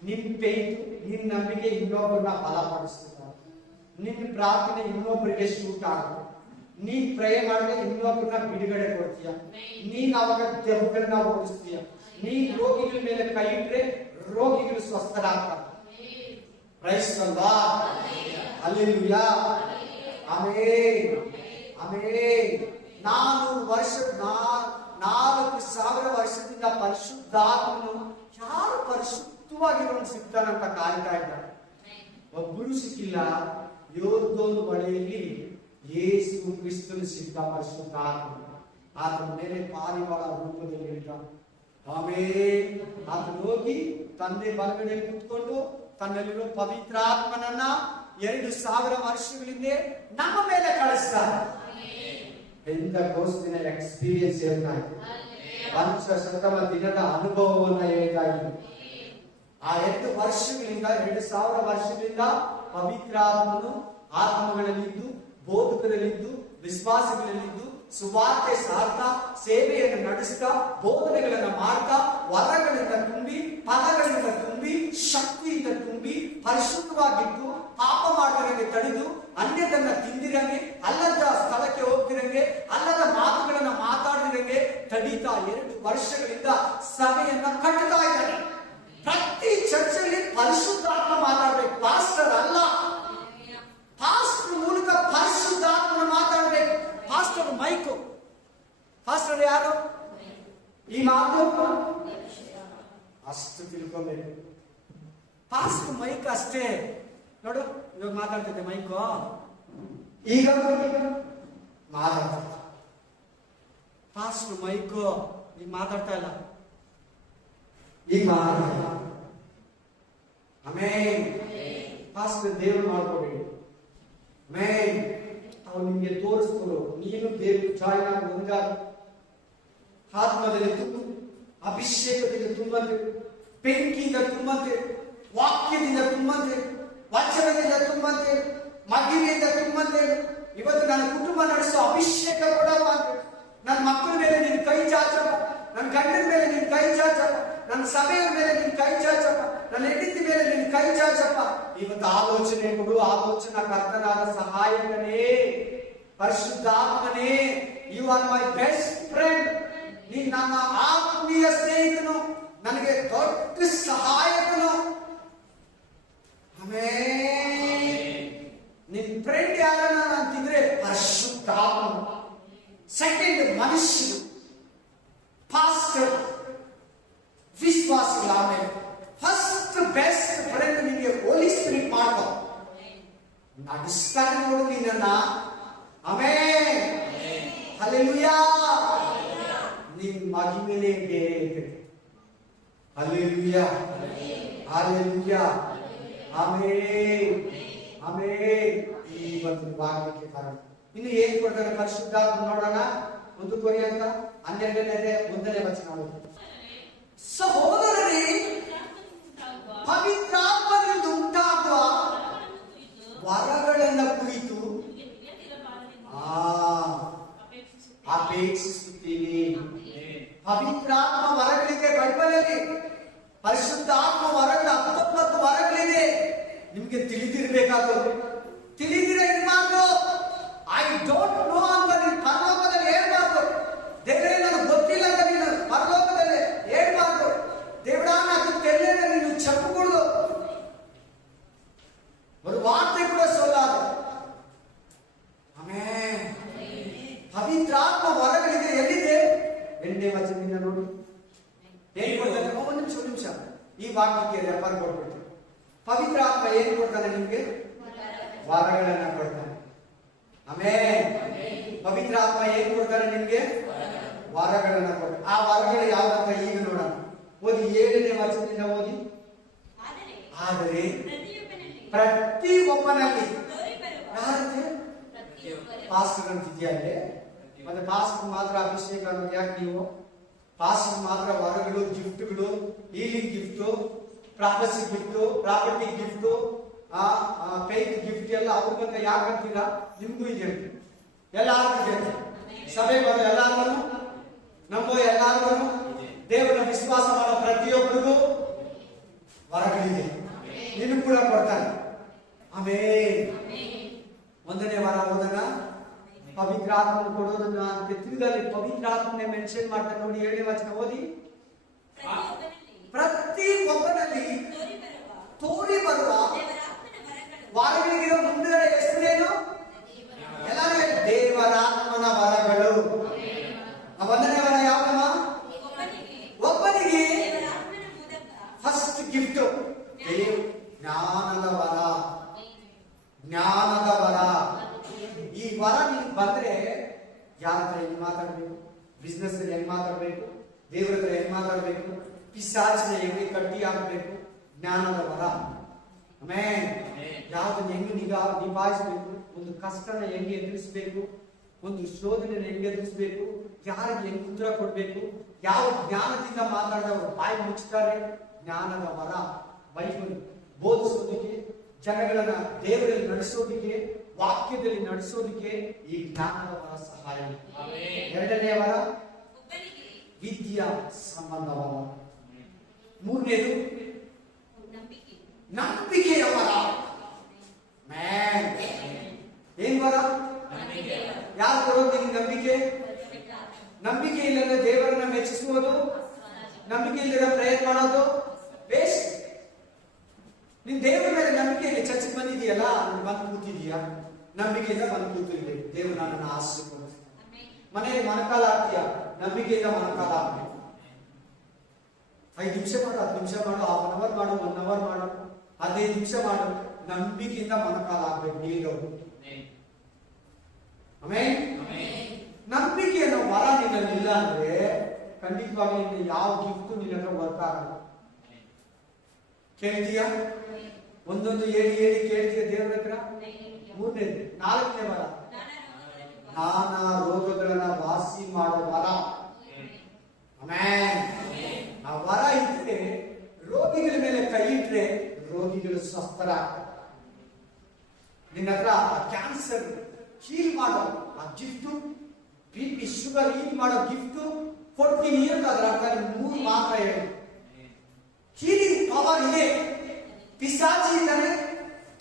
ನಿನ್ ಫೇತ್, ನಿನ್ ನಂಬಿಕೆ ಇನ್ನೊಬ್ಬರನ್ನ ಬಲಪಡಿಸ್ತದೆ. ನಿನ್ನ ಪ್ರಾರ್ಥನೆ ಇನ್ನೊಬ್ಬರಿಗೆ ಶೂಟ್ ಆಗುತ್ತೆ. ನೀನ್ ಪ್ರೇ ಮಾಡಿದ್ರೆ ಇನ್ನೊಬ್ಬರನ್ನ ಬಿಡುಗಡೆ ಕೊಡ್ತೀಯ. ನೀನ್ ಅವಾಗ ದೆವ್ವಗಳನ್ನ ಓಡಿಸ್ತೀಯ. ನೀನ್ ರೋಗಿಗಳ ಮೇಲೆ ಕೈ ಇಟ್ರೆ ರೋಗಿಗಳು ಸ್ವಸ್ಥರಾಗ್ತಾರೆ. Praise the lord, hallelujah, amen, amen. 4,000 ವರ್ಷದಿಂದ ಪರಿಶುದ್ಧಾತ್ಮನು ಯಾರು ಪರಿಶುದ್ಧವಾಗಿರೋನು ಸಿಗ್ತಾನಂತ ಕಾಯ್ತಾ ಇದ್ದಾರೆ. ಒಬ್ಬರು ಸಿಕ್ಕಿಲ್ಲ. ಯೋರ್ದೋನ್ ಬಳಿಯಲ್ಲಿ ಯೇಸು ಕ್ರಿಸ್ತನು ಸಿದ್ಧ ಪರಿಶುದ್ಧಾತ್ಮ ಆತನ ಮೇಲೆ ಪಾರಿವಾಳ ರೂಪದಲ್ಲಿ ಇಳಿದ. ಆಮೆನ್. ಆತನು ಹೋಗಿ ತಂದೆ ಬಲಗಡೆ ಕೂತ್ಕೊಂಡು ತನ್ನಲ್ಲಿರೋ ಪವಿತ್ರಾತ್ಮನನ್ನ 2,000 ವರ್ಷಗಳಿಂದ ನಮ್ಮ ಮೇಲೆ ಕಳಿಸ್ತಾರೆ. ಎಂತ ಕೋಸ್ತಿನ ಎಕ್ಸ್ಪೀರಿಯನ್ಸ್ ಹೇಳ್ತಾ ಇದೆ. ಪಂಚಶತಮ ದಿನದ ಅನುಭವವನ್ನು ಹೇಳ್ತಾ ಇದ್ದೀನಿ. ಆ 2 ವರ್ಷಗಳಿಂದ 2000 ವರ್ಷಗಳಿಂದ ಪವಿತ್ರಾತ್ಮನು ಆತ್ಮಗಳಲ್ಲಿದ್ದು, ಬೋಧಕರಲ್ಲಿದ್ದು, ವಿಶ್ವಾಸಿಗಳಲ್ಲಿದ್ದು, ಸುವಾರ್ತೆ ಸಾರ್ತಾ, ಸೇವೆಯನ್ನು ನಡೆಸ್ತಾ, ಬೋಧನೆಗಳನ್ನ ಮಾಡ್ತಾ, ವರಗಳಿಂದ ತುಂಬಿ, ಪದಗಳಿಂದ ತುಂಬಿ, ಶಕ್ತಿಯಿಂದ ತುಂಬಿ, ಪರಿಶುದ್ಧವಾಗಿದ್ದು, ಪಾಪ ಮಾಡಿದಂಗೆ ತಡೆದು, ಅನ್ಯದನ್ನ ತಿಂದಿರಂಗೆ, ಅಲ್ಲದ ಸ್ಥಳಕ್ಕೆ ಹೋಗ್ತಿರಂಗೆ, ಅಲ್ಲದ ಮಾತುಗಳನ್ನ ಮಾತಾಡಿದಂಗೆ ತಡೀತಾ 2 ವರ್ಷಗಳಿಂದ ಸಭೆಯನ್ನ ಕಟ್ಟುತ್ತಾ ಇದ್ದಾರೆ. ಪ್ರತಿ ಚರ್ಚೆಯಲ್ಲಿ ಪರಿಶುದ್ಧಾತ್ಮ ಮಾತಾಡ್ಬೇಕು, ಪಾಸ್ಟರ್ ಅಲ್ಲ. ಪಾಸ್ಟರ್ ಮೂಲಕ ಪರಿಶುದ್ಧಾತ್ಮ ಮಾತಾಡ್ಬೇಕು. ಪಾಸ್ಟರ್ ಮೈಕು, ಪಾಸ್ಟರ್ ಯಾರು? ಈ ಮಾತು ಅಷ್ಟು ತಿಳ್ಕೊಬೇಕು. ಪಾಸ್ಟರ್ ಮೈಕ್ ಅಷ್ಟೇ. ನೋಡು, ಇವಾಗ ಮಾತಾಡ್ತಿದ್ದೆ ಮೈಕು, ಈಗ ಮಾತಾಡ್ತಿದ್ದೆ. ಪಾಸ್ಟರ್ ಮೈಕು ಈಗ ಮಾತಾಡ್ತಾ ಇಲ್ಲ, ಈಗ ಮಾತಾಡ್ತಾ. ಆಮೇನ್. ಪಾಸ್ಟರ್ ದೇವ್ರು ಮಾಡ್ಕೋಬೇಡಿ. ಆಮೇನ್. ಅವ್ರು ನಿಮ್ಗೆ ತೋರಿಸ್ಕೊಡು. ನೀನು ದೇವ್ರು ಜಾಯ್ನ್ ಆಗಿ ಒಂದಾಗ ಆತ್ಮದಲ್ಲಿ ತುಂಬು, ಅಭಿಷೇಕದಿಂದ ತುಂಬಂತೆ, ಬೆಂಕಿಯಿಂದ ತುಂಬಂತೆ, ವಾಕ್ಯದಿಂದ ತುಂಬಂತೆ, ವಚನದಿಂದ ತುಂಬಂತೆ, ಮಹಿಮೆಯಿಂದ ತುಂಬಂತೆ. ಇವತ್ತು ನನ್ನ ಕುಟುಂಬ ನಡೆಸೋ ಅಭಿಷೇಕ ಕೊಡಪ್ಪ ಅಂತ. ನನ್ನ ಮಕ್ಕಳ ಮೇಲೆ ನಿನ್ ಕೈ ಚಾಚಪ್ಪ, ನನ್ನ ಗಂಡನ ಮೇಲೆ ನಿನ್ ಕೈ ಚಾಚಪ್ಪ, ನನ್ನ ಸಭೆಯ ಮೇಲೆ ನಿನ್ ಕೈ ಚಾಚಪ್ಪ, ನನ್ನ ಹೆಂಡತಿ ಮೇಲೆ ನಿನ್ ಕೈ ಚಾಚಪ್ಪ. ಇವತ್ತು ಆಲೋಚನೆ ಕೊಡು. ಆಲೋಚನಾ ಕರ್ತನಾದ ಸಹಾಯಕನೇ, ಪರಿಶುದ್ಧಾತ್ಮನೇ, you are my best friend. ನೀನ್ ನನ್ನ ಆತ್ಮೀಯ ಸ್ನೇಹಿತನು, ನನಗೆ ದೊಡ್ಡ ಸಹಾಯಕನು. ನಿನ್ ಫ್ರೆಂಡ್ ಯಾರನ್ನ ಅಂತಿದ್ರೆ ಪರಿಶುದ್ಧಾತ್ಮ. ಸೆಕೆಂಡ್ ಮನುಷ್ಯರು, ಪಾಸ್ಟರ್, ವಿಶ್ವಾಸಿಗಳ. ಆಮೇಲೆ ಫಸ್ಟ್ ಬೆಸ್ಟ್ ಫ್ರೆಂಡ್ ನಿಮಗೆ ಹೋಲಿ ಸ್ಪಿರಿಟ್ ಮಾಡ್ಕೋ. ನಡೆಸ್ತಾನೆ ನೋಡು ನಿನ್ನ. ಆಮೇನ್. ಹಲ್ಲೆಲೂಯಾ. ನಿನ್ ಮಹಿಮೆನೇ ಬೇರೆ ಇದೆ. Hallelujah, hallelujah. Amen, amen. ಈ ಒಂದು ಭಾಗಕ್ಕೆ ಕಾರಣ ಇನ್ನು ಏನ್ ಕೊಡ್ತಾರೆ ಪರಿಶುದ್ಧಾತ್ಮ ನೋಡೋಣ. 1 ಕೊರಿಂಥ 12ನೇ 1ನೇ ವಚನ. ಸಹೋದರರೇ, ಪವಿತ್ರಾತ್ಮದಿಂದ ಉಂಟಾಗುವ ವರಗಳನ್ನ ಕುರಿತು ಅಪೇಕ್ಷಿಸುತ್ತೀನಿ. ಪವಿತ್ರಾತ್ಮ ವರಗಳಿದೆ ಬೈಬಲಲ್ಲಿ. ಪರಿಶುದ್ಧಾತ್ಮ ವರಗಳ 19 ವರಗಳಿದೆ. ನಿಮ್ಗೆ ತಿಳಿದಿರ್ಬೇಕಾದ್ರು. ತಿಳಿದಿರ ಇರ್ಬಾರ್ದು. ಐ ಡೋಂಟ್ ನೋ ಅಂತ ನೀನು ಪರಲೋಕದಲ್ಲಿ ಹೇಳ್ಬಾರ್ದು. ದೇವರೇ ನನಗೆ ಗೊತ್ತಿಲ್ಲ ಅಂತ ನೀನು ಪರಲೋಕದಲ್ಲಿ ಹೇಳ್ಬಾರ್ದು. ದೇವರ ಅದು ತೆರೆದ ನೀನು ಚಪ್ಪುಕೊಡುದು. ಒಂದು ವಾರ್ತೆ ಕೂಡ ಸೋಲಾದು. ಆಮೇನ್. ಪವಿತ್ರಾತ್ಮ ವರಗಳಿದೆ. ಎಲ್ಲಿದೆ? 8ನೇ ವಚನದಿಂದ ನೋಡಿ ಏನ್ ಕೊಡ್ತಾನೆ. ಒಂದು ನಿಮಿಷ ಈ ವಾಕ್ಯಕ್ಕೆ ರೆಫರ್ ಕೊಟ್ಬಿಟ್ಟು. ಪವಿತ್ರಾತ್ಮ ಏನ್ ಕೊಡ್ತಾನೆ ನಿಮ್ಗೆ? ವರಗಳನ್ನ ಕೊಡ್ತಾನೆ. ಆಮೇನ್. ಪವಿತ್ರಾತ್ಮ ಏನ್ ಕೊಡ್ತಾನೆ ನಿಮ್ಗೆ? ವರಗಳನ್ನ ಕೊಡ್ತಾನೆ. ಆ ವರಗಳು ಯಾವ್ದಂತ ಈಗ ನೋಡೋಣ. ಓದಿ 7ನೇ ವಚನದಿಂದ ಓದಿ. ಆದರೆ ಪ್ರತಿಯೊಬ್ಬನಲ್ಲಿ ಯಾರಂತೆ? ಪಾಸ್ಟರ್ ಅಂತಿದ್ಯಾ ಅಲ್ಲಿ? ಮತ್ತೆ ಪಾಸ್ಟರ್ ಮಾತ್ರ ಅಭಿಷೇಕ ಅನ್ನೋದು ಯಾಕೆ ನೀವು? ಪಾಸ್ಟರ್ ಮಾತ್ರ ವರಗಳು, ಗಿಫ್ಟ್ಗಳು, healing gift, prophecy gift, property gift, faith gift ಎಲ್ಲ ಅವ್ರಿಗಂತ ಯಾಕೆ ಅಂತೀರಾ? ನಿಮ್ಗೂ ಇದೆ, ಎಲ್ಲಾರ್ಗೂ ಇದೆ. ಸಭೆ ಬರೋ ಎಲ್ಲಾರ್ಗು, ನಂಬೋ ಎಲ್ಲಾರ್ಗು, ದೇವರ ವಿಶ್ವಾಸ ಮಾಡೋ ಪ್ರತಿಯೊಬ್ಬರಿಗೂ ವರಗಳಿದೆ. ನೀನು ಕೂಡ ಕೊಡ್ತಾನೆ. ಆಮೇನ್. 1ನೇ ವಾರ ಓದೋಣ. ಪವಿತ್ರಾತ್ಮ ಕೊಡೋದನ್ನ ತಿರುಗಲ್ಲಿ ಪವಿತ್ರಾತ್ಮನೆ ಮೆನ್ಷನ್ ಮಾಡ್ತಾರೆ ನೋಡಿ. 7ನೇ ವಚನ ಓದಿ. ಪ್ರತಿ ಒಬ್ಬನಲ್ಲಿ ತೋರಿ ಬರುವ ವರಗಳಿಗಿರೋ ಮುಂದಿನ ಹೆಸರೇನು? ಎಲ್ಲರೂ ದೇವರಾತ್ಮನ ವರಗಳು. 1ನೇ ವರ ಯಾವಮ್ಮ? ಒಬ್ಬನಿಗೆ ಫಸ್ಟ್ ಗಿಫ್ಟ್ ಜ್ಞಾನದ ವರ. ಜ್ಞಾನದ ವರ. ಈ ವರ ನಿಮ್ಗೆ ಬಂದ್ರೆ ಯಾರ ಹತ್ರ ಹೆಂಗ್ ಮಾತಾಡ್ಬೇಕು, ಬಿಸ್ನೆಸ್ ಅಲ್ಲಿ ಹೆಂಗ್ ಮಾತಾಡ್ಬೇಕು, ದೇವರ ಹತ್ರ ಹೆಂಗ್ ಮಾತಾಡ್ಬೇಕು, ಪಿಶಾಚಿನ ಹೆಂಗೆ ಕಟ್ಟಿ ಹಾಕ್ಬೇಕು. ಜ್ಞಾನದ ವರ. ಆಮೇನ್. ಯಾವ್ದನ್ನ ಹೆಂಗ್ ನಿಭಾಯಿಸ್ಬೇಕು, ಒಂದು ಕಷ್ಟನ ಹೆಂಗೆ ಎದುರಿಸ್ಬೇಕು, ಒಂದು ಶೋಧನೆ ಹೆಂಗೆ ಎದುರಿಸ್ಬೇಕು, ಯಾರಿಗೆ ಹೆಂಗ್ ಉತ್ತರ ಕೊಡ್ಬೇಕು, ಯಾವ ಜ್ಞಾನದಿಂದ ಮಾತಾಡಿದವರು ಬಾಯಿ ಮುಚ್ಚುತ್ತಾರೆ? ಜ್ಞಾನದ ವರ, ಬೈಬಲ್ ಬೋಧಿಸೋದಕ್ಕೆ, ಜನಗಳನ್ನ ದೇವರಲ್ಲಿ ನಡೆಸೋದಕ್ಕೆ, ವಾಕ್ಯದಲ್ಲಿ ನಡೆಸೋದಕ್ಕೆ ಈ ಜ್ಞಾನದ ವರ ಸಹಾಯ. ಎರಡನೇ ವರ ವಿದ್ಯಾ ಸಂಬಂಧವಲ್ಲ. ಮೂರನೇದು ನಂಬಿಕೆಯ ವರ. ಏನ್ ವರ? ಯಾರು ಕೊಡೋದು ನಿಮ್ಗೆ ನಂಬಿಕೆ? ನಂಬಿಕೆ ಇಲ್ಲದೆ ದೇವರನ್ನ ಮೆಚ್ಚಿಸುವುದು, ನಂಬಿಕೆ ಇಲ್ಲದ ಪ್ರಯತ್ನ ಮಾಡೋದು ವೇಸ್ಟ್. ನಿನ್ ದೇವರ ಮೇಲೆ ನಂಬಿಕೆ ಇಲ್ಲ, ಚರ್ಚೆಗೆ ಬಂದಿದೆಯಲ್ಲ, ಬಂದು ಕೂತಿದೀಯಾ, ನಂಬಿಕೆಯಿಂದ ಬಂದು ಕೂತಿದ್ದೆ, ದೇವರು ನನ್ನನ್ನು ಆಶೀರ್ವದಿಸ್ತಾನೆ. ಮನೆಯಲ್ಲಿ ಮೊಣಕಾಲ ಹಾಕ್ತೀಯ, ನಂಬಿಕೆಯಿಂದ ಮೊಣಕಾಲ ಹಾಕ್ಬೇಕು. 5 ನಿಮಿಷ ಮಾಡು, 10 ನಿಮಿಷ ಮಾಡು, 1/2 ಅವರ್ ಮಾಡು, 1 ಅವರ್ ಮಾಡು, 15 ನಿಮಿಷ ಮಾಡು, ನಂಬಿಕೆಯಿಂದ ಮೊಣಕಾಲ ಹಾಕ್ಬೇಕು. ನೀಡೋದು ಆಮೇಲೆ ನಂಬಿಕೆ ಅನ್ನೋ ವರ ನಿನ್ನಲ್ಲಿ ಇಲ್ಲ ಅಂದ್ರೆ ಖಂಡಿತವಾಗಿ ಯಾವ ಗಿಫ್ಟ್ ನಿನ್ನ ಹತ್ರ ವರ್ಕ್ ಆಗಲ್ಲ. ಕೇಳ್ತೀಯಾ? ಒಂದೊಂದು ಹೇಳಿ ಕೇಳ್ತೀಯ ದೇವರ ಹತ್ರ. ಮೂರನೇದು, 4ನೇ ವರ ನಾನಾ ರೋಗಗಳನ್ನ ವಾಸಿ ಮಾಡೋ ವರ. ಆಮೇಲೆ ಆ ವರ ಇದ್ರೆ ರೋಗಿಗಳ ಮೇಲೆ ಕೈ ಇಟ್ರೆ ರೋಗಿಗಳು ಸ್ವಸ್ಥರಾಗ್ತಾರೆ. ನಿನ್ನ ಹತ್ರ ಕ್ಯಾನ್ಸರ್ ಹೀಲ್ ಮಾಡೋ ಆ ಗಿಫ್ಟ್, BP ಶುಗರ್ ಹೀಲ್ ಮಾಡೋ ಗಿಫ್ಟ್ ಕೊಡ್ತೀನಿ ಅಂತ ಅದರ ಅರ್ಥ. 3 ಮಾತ್ರ ಹೇಳಿ. ಹೀಲಿಂಗ್ ಪವರ್ ಇದೆ. ಪಿಶಾಚಿ ಇದ್ದಾನೆ,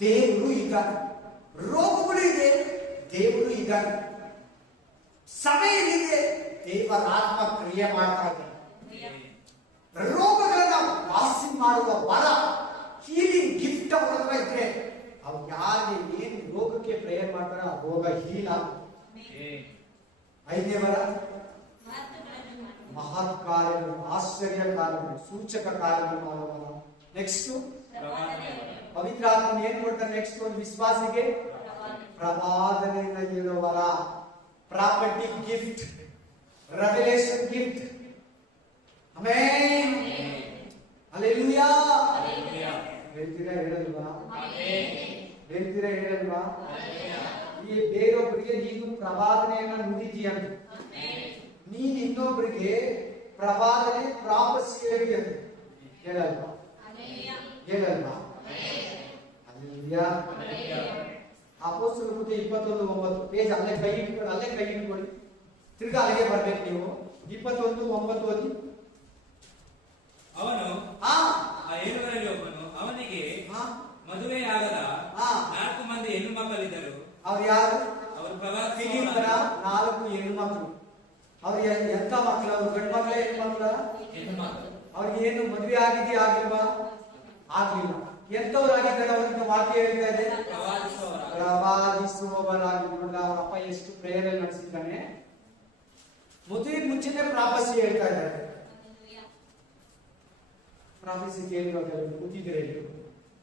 ದೇವರು ಇದ್ದಾನೆ. ರೋಗಗಳು ಇದೆ, ದೇವರು ಇದ್ದಾನೆ. ಸಮಯ ಇದೆ, ದೇವರ ಆತ್ಮ ಕ್ರಿಯೆ ಮಾಡ್ತಾ ಇದ್ದಾನೆ. ರೋಗಗಳನ್ನ ವಾಸಿ ಮಾಡುವ ವರ, ಹೀಲಿಂಗ್ ಗಿಫ್ಟ್ ಅವರ ಹತ್ರ ಇದ್ರೆ ಅವ್ರು ಯಾರಿಗೆ ಏನ್ ರೋಗಕ್ಕೆ ಪ್ರೇಯರ್ ಮಾಡ್ತಾರ ಆ ರೋಗ ಹೀಲ್ ಆಗುತ್ತೆ. 5ನೇ ವರ ಮಹತ್ ಕಾರ್ಯಗಳು, ಆಶ್ಚರ್ಯ ಕಾರ್ಯಗಳು, ಸೂಚಕ ಕಾರ್ಯಗಳು ಮಾಡುವ. ನೆಕ್ಸ್ಟ್ ಪವಿತ್ರ ಆತ್ಮ ಏನ್ ಕೊಡ್ತಾರೆ? ನೆಕ್ಸ್ಟ್ ಒಂದು ವಿಶ್ವಾಸಿಗೆ ಪ್ರವಾದನೆಯಿಂದ ಹೇಳುವರ, property gift, revelation gift. Amen, hallelujah. ಹೇಳ್ತೀರಾ ಹೇಳಲ್ವಾ? ಹೇಳ್ತೀರಾ ಹೇಳಲ್ವಾ? ಈ ಬೇರೊಬ್ಬರಿಗೆ ನೀನು ಪ್ರವಾದನೆಯನ್ನ ನುಡಿದೀಯಂತ, ನೀನು ಇನ್ನೊಬ್ಬರಿಗೆ ಪ್ರವಾದನೆ ಪ್ರಾಪಸಿ ಹೇಳಿದಂತೆ ಹೇಳಲ್ವಾ? ಹೇಳಲ್ವಾ? ಹಲ್ಲೆಲೂಯಾ. ಅಪೊಸ್ತಲರ ಕೃತ್ಯ 21:9 ಪೇಜ್ ಅಲ್ಲೇ ಕೈ ಇಟ್ಕೊಳ್ಳಿ, ತಿರ್ಗಾ ಅಲ್ಲಿಗೆ ಬರ್ಬೇಕು ನೀವು. 21:9 ಓದಿ. ಅವನು ಆ 7 ಒಬ್ಬನು, ಅವನಿಗೆ ಮದುವೆಯಾಗದ 4 ಮಂದಿ ಹೆಣ್ಣು ಮಕ್ಕಳಿದ್ದರು. ಅವ್ರು ಯಾರು? ಅವರು 4 ಹೆಣ್ಣು ಮಕ್ಕಳು. ಅವ್ರು ಎಂತ ಮಕ್ಕಳು? ಅವ್ರು ಗಂಡು ಮಕ್ಕಳೇ ಹೆಣ್ಣು ಮಕ್ಕಳ? ಅವ್ರಿಗೆ ಏನು ಮದುವೆ ಆಗಿದೆಯಾ? ಆಗಿಲ್ವಾ? ಆಗ್ಲಿಲ್ಲ. ಎಂತವ್ರಾಗಿದ್ದಾರೆ? ಅವ್ರಿಗೆ ವಾಕ್ಯ ಹೇಳ್ತಾ ಇದೆ, ಪ್ರವಾದಿಸುವವರಾಗಿದ್ದ. ಅವ್ರ ಅಪ್ಪ ಎಷ್ಟು ಪ್ರೇರಣೆ ನಡೆಸಿದ್ದಾನೆ. ಮದುವೆಗೆ ಮುಂಚೆನೆ ಪ್ರಾಪಸಿ ಹೇಳ್ತಾ ಇದ್ದಾರೆ. ಪ್ರಾಫೆಸಿ ಕೇಳಿರೋದು ಕೂತಿದ್ರೆ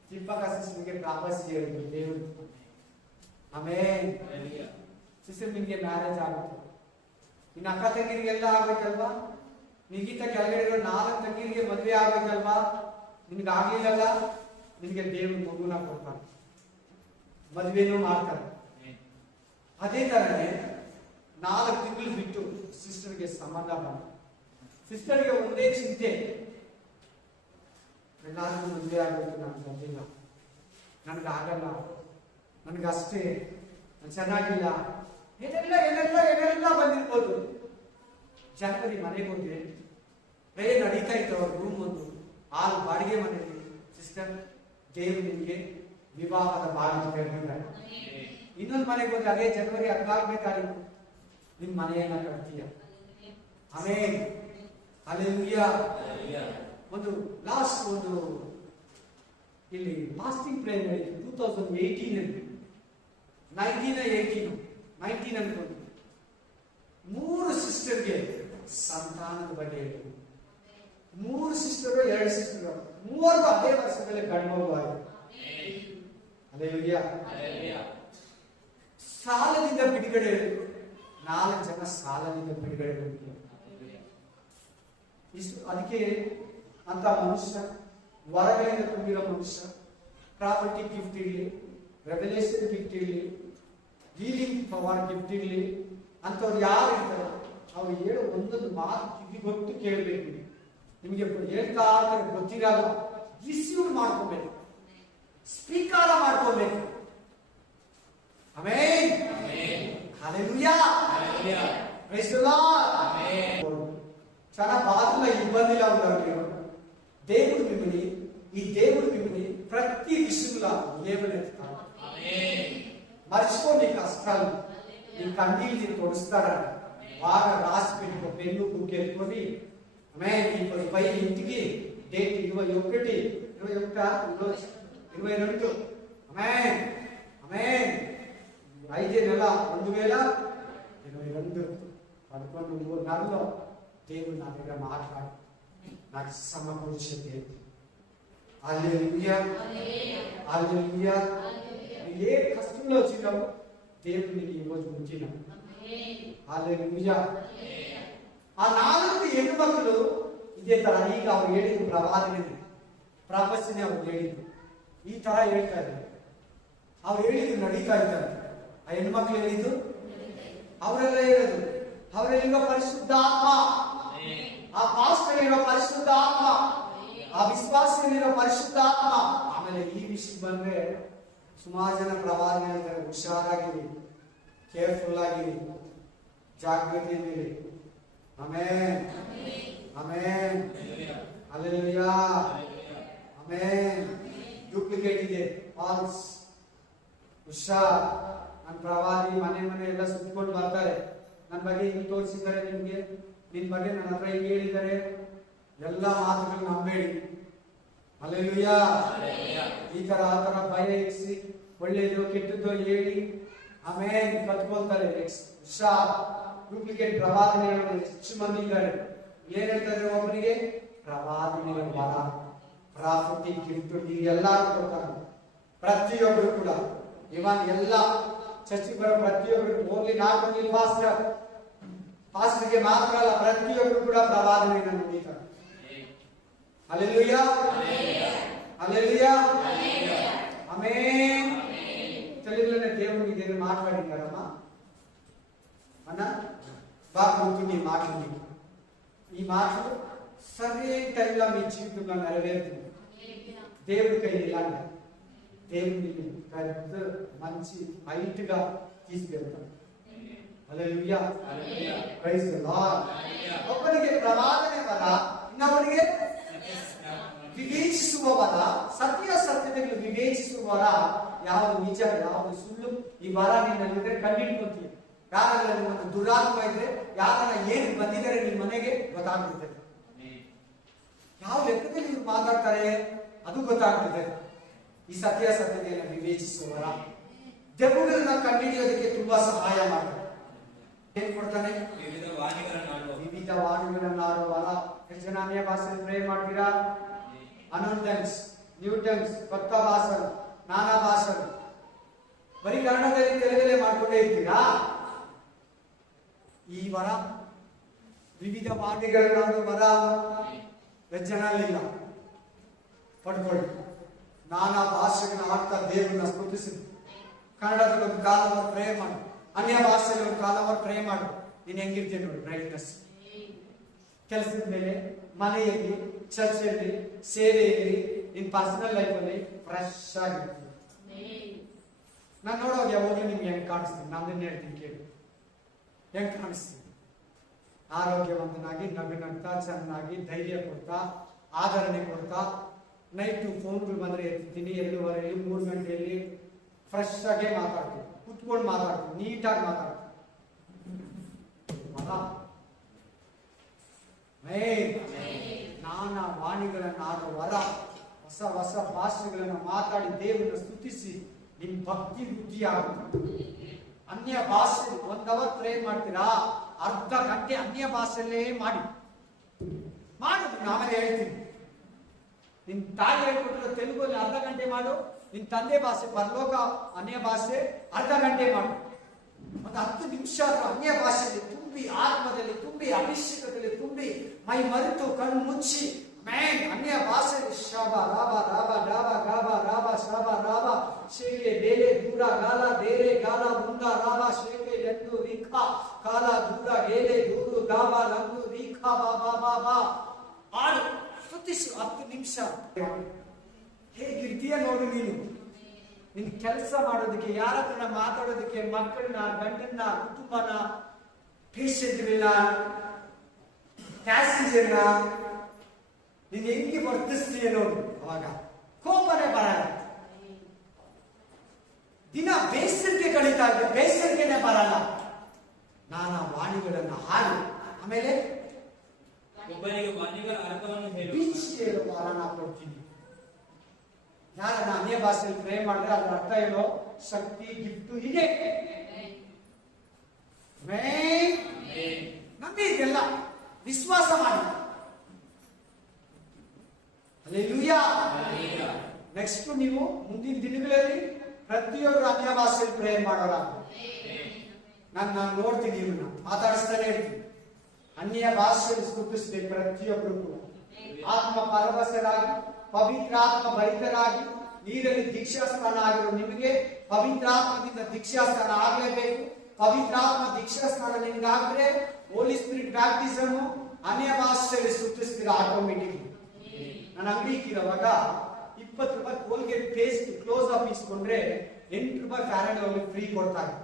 ತಿಪ್ಪಕ ಸಿಸ್ಟರ್ಗೆ ಪ್ರಾಪಸಿ ಹೇಳಿದ್ರು ದೇವರು. ಆಮೇಲೆ ಸಿಸ್ಟರ್ ನಿಮ್ಗೆ ಮ್ಯಾರೇಜ್ ಆಗುತ್ತೆ. ಇನ್ನು ಅಕ್ಕ ತಂಗಿರಿಗೆಲ್ಲ ಆಗ್ಬೇಕಲ್ವಾ? ನಿಗಿಂತ ಕೆಳಗಡೆ ಇರೋ 4 ತಂಗಿರಿಗೆ ಮದುವೆ ಆಗ್ಬೇಕಲ್ವಾ? ನಿನ್ಗೆ ಆಗ್ಲಿಲ್ಲಲ್ಲ, ನಿನ್ಗೆ ದೇವ್ರ ಮಗುನ ಕೊಡ್ತಾರೆ, ಮದುವೆನೂ ಮಾಡ್ತಾರೆ. ಅದೇ ತರನೇ 4 ತಿಂಗಳು ಬಿಟ್ಟು ಸಿಸ್ಟರ್ಗೆ ಸಂಬಂಧ ಬಂದ. ಸಿಸ್ಟರ್ಗೆ ಒಂದೇ ಚಿಂತೆ, ಎಲ್ಲಾದ್ರೂ ಮದುವೆ ಆಗ್ಬೇಕು, ನಾನು ಬಂದಿಲ್ಲ, ನನ್ಗಾಗಲ್ಲ, ನನ್ಗಷ್ಟೇ, ನಾನು ಚೆನ್ನಾಗಿಲ್ಲ, ಏನೆಲ್ಲ ಬಂದಿರ್ಬೋದು. ಜನವರಿ ಮನೆಗೆ ಹೋದ್ರೆ ನಡೀತಾ ಇತ್ತು ಅವ್ರ ರೂಮ್ ಒಂದು 6 ಬಾಡಿಗೆ ಮನೆಯಲ್ಲಿ. ಸಿಸ್ಟರ್, ದೇವ್ರು ನಿಮಗೆ ವಿವಾಹದ ಬಾಗಿಲು ತೆರೆದಿದ್ದಾರೆ. ಇನ್ನೊಂದು ಮನೆಗೆ ಹೋದ್ರೆ ಅದೇ ಜನವರಿ 14ನೇ ತಾರೀಕು ನಿಮ್ ಮನೆಯನ್ನ ಕಟ್ತೀಯ. ಆಮೇಲೆ ಹಲ್ಲೆಲೂಯಾ. ಒಂದು ಲಾಸ್ಟ್ ಒಂದು ಇಲ್ಲಿ ಫಾಸ್ಟಿಂಗ್ ಪ್ರೇಯರ್ ನಡೀತು 2018 19 ಅನ್ಕೊಂಡು 3 ಸಿಸ್ಟರ್ಗೆ ಸಂತಾನದ ಬಗ್ಗೆ ಹೇಳಿದ್ರು. 3 ಸಿಸ್ಟರು 2 ಸಿಸ್ಟರು 3 ಅದೇ ವರ್ಷದಲ್ಲಿ ಗಂಡು ಮಗು ಆಗಿದೆ. ಹಲ್ಲೆಲೂಯಾ. ಸಾಲದಿಂದ ಬಿಡುಗಡೆ, 4 ಜನ ಸಾಲದಿಂದ ಬಿಡುಗಡೆ. ಇಷ್ಟು ಅದಕ್ಕೆ ಅಂತ ಮನುಷ್ಯ, ವರಗಳಿಂದ ತುಂಬಿರೋ ಮನುಷ್ಯ, ಪ್ರಾಪರ್ಟಿ ಗಿಫ್ಟ್ ಇರಲಿ, ರೆವಲೇಷನ್ ಗಿಫ್ಟ್ ಇರಲಿ, ಹೀಲಿಂಗ್ ಪವರ್ ಗಿಫ್ಟ್ ಇರಲಿ, ಅಂತವ್ರು ಯಾರು ಇರ್ತಾರೆ ಅವ್ರು ಹೇಳೋ ಒಂದೊಂದು ಮಾತು ಕಿವಿಗೊಟ್ಟು ಕೇಳಬೇಕು. ನಿಮಗೆ ಹೇಳ್ತಾ ಇರ್ತಾರೆ ಗೊತ್ತಿರಲ್ಲ, ರಿಸೀವ್ ಮಾಡ್ಕೋಬೇಕು, ಸ್ವೀಕಾರ ಮಾಡ್ಕೋಬೇಕು. Amen. Hallelujah. Praise the lord. చాలా బాధల్లో ఇబ్బందిలో ఉన్నారు మీరు. దేవుడు మిమ్మల్ని, ఈ దేవుడు మిమ్మల్ని ప్రతి విషయంలో లేవనెత్తుతాడు. మర్చిపోండి కష్టాలు, నీ కన్నీళ్ళు తొడుస్తాడని బాగా రాసి పెట్టుకో, పెన్ను బుక్ ఎత్తుకొని. ఈ పై ఇంటికి డేట్ 21, 22. ఆమేన్ ఆమేన్. 5 నెల 2022 11:30 దేవుడు నా దగ్గర మాట్లాడు, నాకు సమకూర్చే. హల్లెలూయా హల్లెలూయా. ఏ కష్టంలో వచ్చినావు దేవుడు నీకు ఈరోజు ఉంచినావు. హల్లెలూయಾ. ಆ 4 ಹೆಣ್ಣುಮಕ್ಕಳು ಇದೇ ತರ ಈಗ ಅವ್ರು ಹೇಳಿದ್ರು ಪ್ರವಾದನೆ ಪ್ರಪಂಚನೆ ಅವ್ರು ಹೇಳಿದ್ರು ಈ ತರ ಹೇಳ್ತಾ ಇದ್ದಾರೆ. ಅವ್ರು ಹೇಳಿದ್ರು ನಡೀತಾ ಇದ್ದಾರೆ. ಆ ಹೆಣ್ಮಕ್ಳು ಹೇಳಿದ್ದು ಅವರೆಲ್ಲ ಹೇಳೋದು, ಅವರಲ್ಲಿರೋ ಪರಿಶುದ್ಧಾತ್ಮ, ಆ ಪಾಸ್ಟಲ್ಲಿರೋ ಪರಿಶುದ್ಧಾತ್ಮ, ಆ ವಿಶ್ವಾಸದಲ್ಲಿರೋ ಪರಿಶುದ್ಧಾತ್ಮ. ಆಮೇಲೆ ಈ ವಿಷಯ ಬಂದ್ರೆ ಸುಮಾರು ಜನ ಪ್ರವಾದನೆ ಹೇಳ್ತಾರೆ, ಹುಷಾರಾಗಿರಿ, ಕೇರ್ಫುಲ್ ಆಗಿರಿ, ಜಾಗೃತಿಯಲ್ಲಿ. Amen amen. Hallelujah amen. Duplicate ಇದೆ, ಫಾಲ್ಸ್. ಹುಷಾರ್. ನನ್ನ ಪ್ರವಾದಿ ಮನೆ ಎಲ್ಲ ಸುತ್ತಕೊಂಡು ಬರ್ತಾರೆ, ನನ್ನ ಬಗ್ಗೆ ಹಿಂಗೆ ತೋರಿಸಿದ್ದಾರೆ, ನಿಮ್ಗೆ ನಿನ್ ಬಗ್ಗೆ ನನ್ನ ಹತ್ರ ಹಿಂಗೆ ಹೇಳಿದ್ದಾರೆ, ಎಲ್ಲ ಮಾತುಗಳು ನಂಬೇಡಿ. ಹಲ್ಲೆಲೂಯಾ. ಈ ತರ ಆ ತರ ಭಯ ಇರಿಸಿ ಒಳ್ಳೇದು ಕೆಟ್ಟದ್ದು ಹೇಳಿ ಆಮೇಲೆ ಕತ್ಕೊಳ್ತಾರೆ. ಹುಷಾರ್. ಡೂಪ್ಲಿಕೇಟ್ ಪ್ರವಾದನೆಗಳು ಹೆಚ್ಚು ಮಂದಿ ಇದ್ದಾರೆ. ಏನ್ ಹೇಳ್ತಾರೆ, ಒಬ್ಬರಿಗೆ ಪ್ರವಾದನೆಗಳ ವರ, ಪ್ರಾಫಿಟಿಕ್ ಗಿಫ್ಟ್ ಎಲ್ಲ ಕೊಡ್ತಾರೆ. ಪ್ರತಿಯೊಬ್ಬರು ಕೂಡ, ಇವನ್ ಎಲ್ಲ ಚರ್ಚಿಗೆ ಬರೋ ಪ್ರತಿಯೊಬ್ಬರು, ಓನ್ಲಿ ನಾಟ್ ಓನ್ಲಿ ಪಾಸ್ಟರ್ಗೆ ಮಾತ್ರ ಅಲ್ಲ, ಪ್ರತಿಯೊಬ್ಬರು ಕೂಡ ಪ್ರವಾದನೆಯನ್ನು ನುಡಿತಾರೆ. Hallelujah hallelujah amen. తెలియదులనే దేవుడికి నేను మాట్లాడినారమ్మా అన్న బాగా గుర్తుంది మాటలు. ఈ మాటలు సరైన టైంలో మీ జీవితంలో నెరవేరుతుంది. దేవుడికి ఇలాంటి దేవుడిని పెద్ద మంచి హైట్ గా తీసుకెళ్తాడు. Hallelujah praise the lord. ಒಬ್ಬನಿಗೆ ಪ್ರವಾದನೆ ವರ, ಇನ್ನೊಬ್ಬನಿಗೆ ವಿವೇಚಿಸುವ ವರ, ಸತ್ಯತೆಗಳು ವಿವೇಚಿಸುವ ವರ. ಯಾವುದು ನಿಜ ಯಾವುದು ಸುಳ್ಳು ಈ ವರ ನಿನ್ನಲ್ಲಿದ್ರೆ ಕಂಡಿಡ್ಕೊಂತೀವಿ. ಯಾರಲ್ಲಿ ಒಂದು ದುರಾತ್ಮ ಇದ್ರೆ, ಯಾರನ್ನ ಏನು ಬಂದಿದ್ದಾರೆ ನಿಮ್ಮ ಮನೆಗೆ ಗೊತ್ತಾಗ್ಬಿಡ್ತದೆ. ಯಾವ ಲೆಕ್ಕದಲ್ಲಿ ಇವ್ರು ಮಾತಾಡ್ತಾರೆ ಅದು ಗೊತ್ತಾಗ್ತದೆ. ಈ ಸತ್ಯತೆಯನ್ನು ವಿವೇಚಿಸುವ ವರ ದೆವ್ವಗಳನ್ನ ಕಂಡುಹಿಡಿಯೋದಕ್ಕೆ ತುಂಬಾ ಸಹಾಯ ಮಾಡ್ತಾರೆ. ಏನ್ ಕೊಡ್ತಾನೆ? ವಿವಿಧ ವಾಣಿಗಳನ್ನಾಡುವ ವರ. ಎಷ್ಟು ಜನ ಅನ್ಯ ಭಾಷೆಯಲ್ಲಿ ಪ್ರೇ ಮಾಡ್ತೀರಾ? ಅನೋನ್ ಟಂಗ್ಸ್, ನ್ಯೂ ಟಂಗ್ಸ್, ಕೊತ್ತ ಭಾಷೆಗಳು, ನಾನಾ ಭಾಷೆಗಳು. ಬರೀ ಕನ್ನಡದಲ್ಲಿ ತೆಲುಗಲ್ಲೇ ಮಾಡ್ಕೊಂಡೇ ಇರ್ತೀರಾ? ಈ ವರ ವಿವಿಧ ವಾಣಿಗಳನ್ನಾಡುವ ವರ ಎಷ್ಟು ಜನ ಇಲ್ಲ? ಪಡ್ಕೊಳ್ಳಿ. ನಾನಾ ಭಾಷೆಗಳನ್ನ ಆಡ್ತಾ ದೇವರನ್ನ ಸ್ತುತಿಸಿ, ಕನ್ನಡದಲ್ಲಿ ಒಂದು ಕಾಲವನ್ನು ಪ್ರೇ ಮಾಡು, ಅನ್ಯ ಭಾಷೆಯಲ್ಲಿ ಒಂದು ಕಾಲವನ್ನು ಪ್ರೇ ಮಾಡು. ನೀನ್ ಹೆಂಗಿರ್ತೀನಿ ನೋಡಿ, ಬ್ರೈಟ್ನೆಸ್. ಕೆಲಸದ ಮೇಲೆ, ಮನೆಯಲ್ಲಿ, ಚರ್ಚಲ್ಲಿ, ಸೇವೆಯಲ್ಲಿ, ನಿನ್ ಪರ್ಸನಲ್ ಲೈಫ್ ಅಲ್ಲಿ ಫ್ರೆಶ್ ಆಗಿರ್ತೀನಿ. ನಾನು ನೋಡೋವಾಗ ಯಾವಾಗಲೂ ನಿಮ್ಗೆ ಹೆಂಗ್ ಕಾಣಿಸ್ತೀನಿ, ನಾನು ಹೇಳ್ತೀನಿ ಕೇಳಿ, ಹೆಂಗ್ ಕಾಣಿಸ್ತೀನಿ? ಆರೋಗ್ಯವಂತನಾಗಿ, ನಗ್ನಗ್ತಾ, ಚೆನ್ನಾಗಿ, ಧೈರ್ಯ ಕೊಡ್ತಾ, ಆದರಣೆ ಕೊಡ್ತಾ, ನೈಟು ಫೋನ್ಗಳು ಬಂದ್ರೆ ಎತ್ತೀನಿ, 2:30, 3 ಗಂಟೆಯಲ್ಲಿ ಫ್ರೆಶ್ ಆಗೇ ಮಾತಾಡ್ತೀನಿ, ಕುತ್ಕೊಂಡು ಮಾತಾಡ್ತೀನಿ, ನೀಟಾಗಿ ಮಾತಾಡ್ತೀನಿ. ನಾನಾ ವಾಣಿಗಳನ್ನ ಆಡೋ ವರ, ಹೊಸ ಹೊಸ ಭಾಷೆಗಳನ್ನ ಮಾತಾಡಿ ದೇವರನ್ನು ಸ್ತುತಿಸಿ ನಿಮ್ ಭಕ್ತಿ ವೃದ್ಧಿ ಆಗುತ್ತೆ. ಅನ್ಯ ಭಾಷೆ 1 ಅವರ್ ಪ್ರೇ ಮಾಡ್ತೀರಾ, ಅರ್ಧ ಗಂಟೆ ಅನ್ಯ ಭಾಷೆಯಲ್ಲೇ ಮಾಡಿ ಆಮೇಲೆ ಹೇಳ್ತೀನಿ. ನಿನ್ ತಾಯಿ ಹೇಳ್ಕೊಟ್ಟಿರೋ ತೆಲುಗಲ್ಲಿ ಅರ್ಧ ಗಂಟೆ ಮಾಡು, ನಿನ್ ತಂದೆ ಭಾಷೆ ಪರಲೋಕ ಅನ್ಯ ಭಾಷೆ ಅರ್ಧ ಗಂಟೆ ಮಾಡು. ಒಂದು 10 ನಿಮಿಷ ಅನ್ಯ ಭಾಷೆಯಲ್ಲಿ ತುಂಬಿ, ಆತ್ಮದಲ್ಲಿ ತುಂಬಿ, ಅಭಿಷೇಕದಲ್ಲಿ ತುಂಬಿ, ಮೈ ಮರೆತು ಕಣ್ಣು ಮುಚ್ಚಿ ಅನ್ಯ ಭಾಷೆಯಲ್ಲಿ ಶಾಬ ರಾಬ ರಾಬ ಡಾಬ ಗಾಬ ರಾಬ ಶಾಬ ರಾಬ ಶೇಕೆ ಬೇಲೆ ದೂರ ಗಾಲ ದೇರೆ ಗಾಲ ಮುಂದ ರಾಬ ಶೇಕೆ ಎಂದು ರಿಖ ಕಾಲ ದೂರ ಗೇಲೆ ದೂರು ದಾಬ ಲಂದು ರೀಖಾ ಬಾ ಬಾ ಬಾ ಬಾ ಆಡು ಸ್ತುತಿಸು 10 ನಿಮಿಷ. ಹೇಗಿರ್ತೀಯ ನೋಡು ನೀನು. ನಿನ್ ಕೆಲಸ ಮಾಡೋದಕ್ಕೆ, ಯಾರ ಹತ್ರ ಮಾತಾಡೋದಕ್ಕೆ, ಮಕ್ಕಳನ್ನ, ಗಂಡನ್ನ, ಕುಟುಂಬನ, ಪೇಷಂಟ್ಗಳನ್ನ, ಪ್ಯಾಸೆಂಜರ್ನ ನೀನ್ ಹೆಂಗೆ ವರ್ತಿಸ್ತೀಯ ನೋಡು. ಅವಾಗ ಕೋಪನೆ ಬರಲ್ಲ. ದಿನ ಬೇಸರಿಕೆ ಕಳೀತಾ ಇದೆ, ಬೇಸರಿಕೆನೆ ಬರಲ್ಲ. ನಾನಾ ವಾಣಿಗಳನ್ನ ಹಾಡು, ಆಮೇಲೆ ಒಬ್ಬನಿಗೆ ವಾಣಿಗಳ ಅರ್ಥವನ್ನು ಹೇಳುವ ವರನ ಕೊಡ್ತೀನಿ. ಯಾರನ್ನ ಅನ್ಯ ಭಾಷೆಯಲ್ಲಿ ಪ್ರೇ ಮಾಡಿದ್ರೆ ಅದರ ಅರ್ಥ ಹೇಳೋ ಶಕ್ತಿ, ಗಿಫ್ಟು ಇದೆ. ನಮಗೆ ಇದೆಲ್ಲ ವಿಶ್ವಾಸ ಮಾಡಿ. ಹಲ್ಲೆಲೂಯಾ. ನೆಕ್ಸ್ಟ್ ನೀವು ಮುಂದಿನ ದಿನಗಳಲ್ಲಿ ಪ್ರತಿಯೊಬ್ಬರು ಅನ್ಯ ಭಾಷೆಯಲ್ಲಿ ಪ್ರೇ ಮಾಡೋರ. ನಾನು ನೋಡ್ತೀನಿ, ಇವನ್ನ ಮಾತಾಡಿಸ್ತಾನೆ ಇರ್ತೀನಿ. ಅನ್ಯ ಭಾಷೆಯಲ್ಲಿ ಸ್ತುತಿಸ್ಬೇಕು ಪ್ರತಿಯೊಬ್ಬರು ಕೂಡ. ಆತ್ಮ ಪರವಶರಾಗಿ, ಪವಿತ್ರಾತ್ಮ ಭರಿತರಾಗಿ, ನೀರಲ್ಲಿ ದೀಕ್ಷಾಸ್ನಾನ ಆಗಿರೋ ನಿಮಗೆ ಪವಿತ್ರಾತ್ಮದಿಂದ ದೀಕ್ಷಾಸ್ನಾನ ಆಗಲೇಬೇಕು. ಪವಿತ್ರಾತ್ಮ ದೀಕ್ಷಾಸ್ನಾನ ನಿಮ್ಗಾದ್ರೆ ಹೋಲಿ ಸ್ಪಿರಿಟ್ ಬ್ಯಾಪ್ಟಿಸಮ್, ಅನ್ಯ ಭಾಷೆಯಲ್ಲಿ ಸ್ತುತಿಸ್ತೀರ ಆಟೋಮೆಟಿಕ್. ನಾನು ಅಂಗಡಿಗೆ ಇರುವಾಗ 20 ರೂಪಾಯಿ ಕೋಲ್ಗೇಟ್ ಪೇಸ್ಟ್ ಕ್ಲೋಸ್ ಅಪ್ ಇಸ್ಕೊಂಡ್ರೆ 8 ರೂಪಾಯಿ ಫ್ಯಾರೆಡ್ ಅವ್ರಿಗೆ ಫ್ರೀ ಕೊಡ್ತಾರೆ.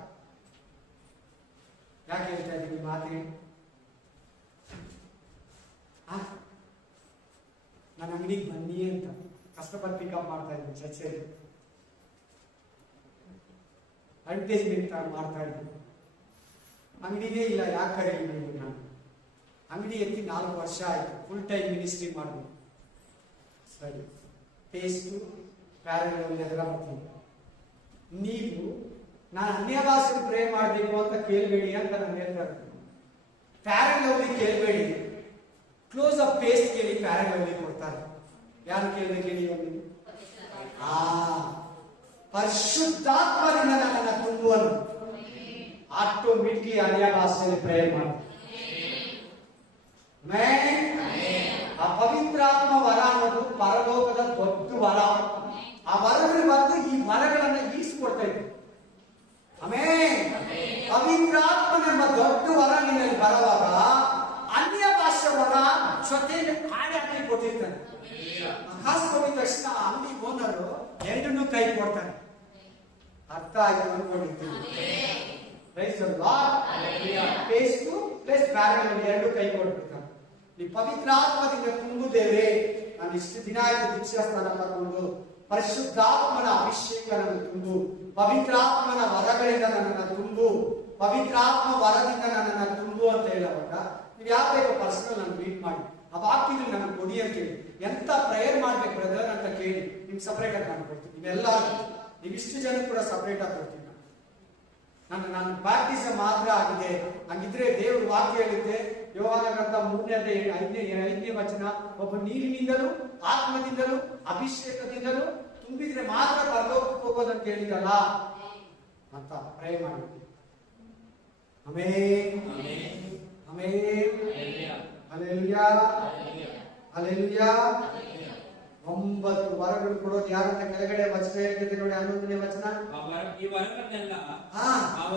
ಯಾಕೆ ಹೇಳ್ತಾ ಇದ್ದೀನಿ ಮಾತಿಗೆ? ನನ್ನ ಅಂಗಡಿಗೆ ಬನ್ನಿ ಅಂತ ಕಸ್ಟಮರ್ ಪಿಕಪ್ ಮಾಡ್ತಾ ಇದ್ದೀನಿ. ಚರ್ಚೆಯಲ್ಲಿ ಅಡ್ವರ್ಟೈಸ್ಮೆಂಟ್ ಮಾಡ್ತಾ ಇದ್ದೀನಿ. ಅಂಗಡಿನೇ ಇಲ್ಲ, ಯಾಕೆ ಕರೀಲಿ? ನಾನು ಅಂಗಡಿ ಎತ್ತಿ 4 ವರ್ಷ ಆಯ್ತು. ಫುಲ್ ಟೈಮ್ ಮಿನಿಸ್ಟ್ರಿ ಮಾಡಿದ್ವಿ. ಸರಿ, ಪೇಸ್ಟು ಪ್ಯಾರಲ್ ಎದುರ ಬರ್ತೀನಿ. ನೀವು ನಾನು ಅನ್ಯ ಭಾಷೆ ಪ್ರೇ ಮಾಡಬೇಕು ಅಂತ ಕೇಳಬೇಡಿ ಅಂತ ನಾನು ಹೇಳ್ತಾ ಇರ್ತೀನಿ. ಪ್ಯಾರಲ್ ಲವ್ಲಿ ಕೇಳಬೇಡಿ, ಕ್ಲೋಸ್ ಅಪ್ ಪೇಸ್ಟ್ ಕೇಳಿ, ಪ್ಯಾರಲ್ ಲವ್ಲಿ ಕೊಡ್ತಾರೆ. ಯಾರು ಕೇಳಬೇಕು ಹೇಳಿ? ಪರಿಶುದ್ಧಾತ್ಮದಿಂದ ನನ್ನನ್ನು ತುಂಬುವನು. ಆಟೋಮೆಟಿಕ್ಲಿ ಅನ್ಯ ಭಾಷೆಯಲ್ಲಿ ಪ್ರೇ ಮಾಡಿ. ಆ ಪವಿತ್ರಾತ್ಮ ವರ ಅನ್ನೋದು ಪರಲೋಕದ ದೊಡ್ಡ ವರ. ಆ ವರಗಳು ಬಂದು ಈ ಮರಗಳನ್ನ ಈಸ್ಕೊಡ್ತಾ ಇದ್ರು. ಆಮೇಲೆ ಪವಿತ್ರಾತ್ಮನೆಂಬ ದೊಡ್ಡ ವರ ನಿನ್ನಲ್ಲಿ ಬರುವಾಗ ಅನ್ಯ ಭಾಷೆ ವರ ಜೊತೆಯಲ್ಲಿ ಹಾಡಿ ಹಾಕಿ ಕೊಟ್ಟಿರ್ತಾನೆ. ಕಾಸು ಕೊಟ್ಟಿದ ತಕ್ಷಣ ಅಂಗಡಿ ಓನರು 2 ಕೈ ಕೊಡ್ತಾನೆ. ಅರ್ಥ ಆಯ್ತು ಅನ್ಕೊಂಡಿರ್ತೀನಿ. ಪೇಸ್ಟ್ ಪ್ಲಸ್ ಪ್ಯಾರಲ್ 2 ಕೈ ಕೊಟ್ಬಿಡ್ತಾನೆ. ಈ ಪವಿತ್ರಾತ್ಮದಿಂದ ತುಂಬುದೇವೆ. ನಾನು ಇಷ್ಟು ದಿನ ಆಯ್ತು ದೀಕ್ಷಾಸ್ನಾನ ತಗೊಂಡು, ಪರಿಶುದ್ಧಾತ್ಮನ ಅಭಿಷೇಕ ನನ್ನ ತುಂಬು, ಪವಿತ್ರಾತ್ಮನ ವರಗಳಿಂದ ನನ್ನನ್ನು ತುಂಬು, ಪವಿತ್ರಾತ್ಮ ವರದಿಂದ ನನ್ನನ್ನು ತುಂಬು ಅಂತ ಹೇಳುವಾಗ ನೀವು ಯಾವ ಬೇಕು ಪರ್ಸನಲ್ ನಾನು ಮೀಟ್ ಮಾಡಿ ಆ ವಾಕ್ಯಗಳು ನನಗೆ ಕೊಡಿ ಅಂತ ಹೇಳಿ. ಎಂತ ಪ್ರೇಯರ್ ಮಾಡ್ಬೇಕು ಬ್ರದರ್ ಅಂತ ಕೇಳಿ ನಿಮ್ಗೆ ಸಪರೇಟ್ ಆಗಿ ನಾನು ಕೊಡ್ತೀನಿ. ನೀವೆಲ್ಲ ನೀವಿಷ್ಟು ಜನ ಕೂಡ ಸಪರೇಟ್ ಆಗಿ ಕೊಡ್ತೀನಿ. ನಾನು ಬ್ಯಾಪ್ಟಿಸಮ್ ಮಾತ್ರ ಆಗಿದೆ. ಹಂಗಿದ್ರೆ ದೇವ್ರ ವಾಕ್ಯ ಹೇಳಿದ್ದೆ, ಯೋಹಾನ ಗ್ರಂಥ 3:5 ವಚನ, ಒಬ್ಬ ನೀರಿನಿಂದಲೂ ಆತ್ಮದಿಂದಲೂ ಅಭಿಷೇಕದಿಂದಲೂ ತುಂಬಿದ್ರೆ ಮಾತ್ರ ಪರಲೋಕಕ್ಕೆ ಹೋಗೋದಂತ ಹೇಳಿದಲ್ಲ ಅಂತ ಪ್ರೇ ಮಾಡಿ. Amen, amen, hallelujah, hallelujah. 9 ವರಗಳು ಕೊಡೋದು ಯಾರಂತ ಕೆಳಗಡೆ ವಚನ ಹೇಳ್ತಿದೆ ನೋಡಿ, 11ನೇ ವಚನ. ಈ ವರಗಳನ್ನೆಲ್ಲ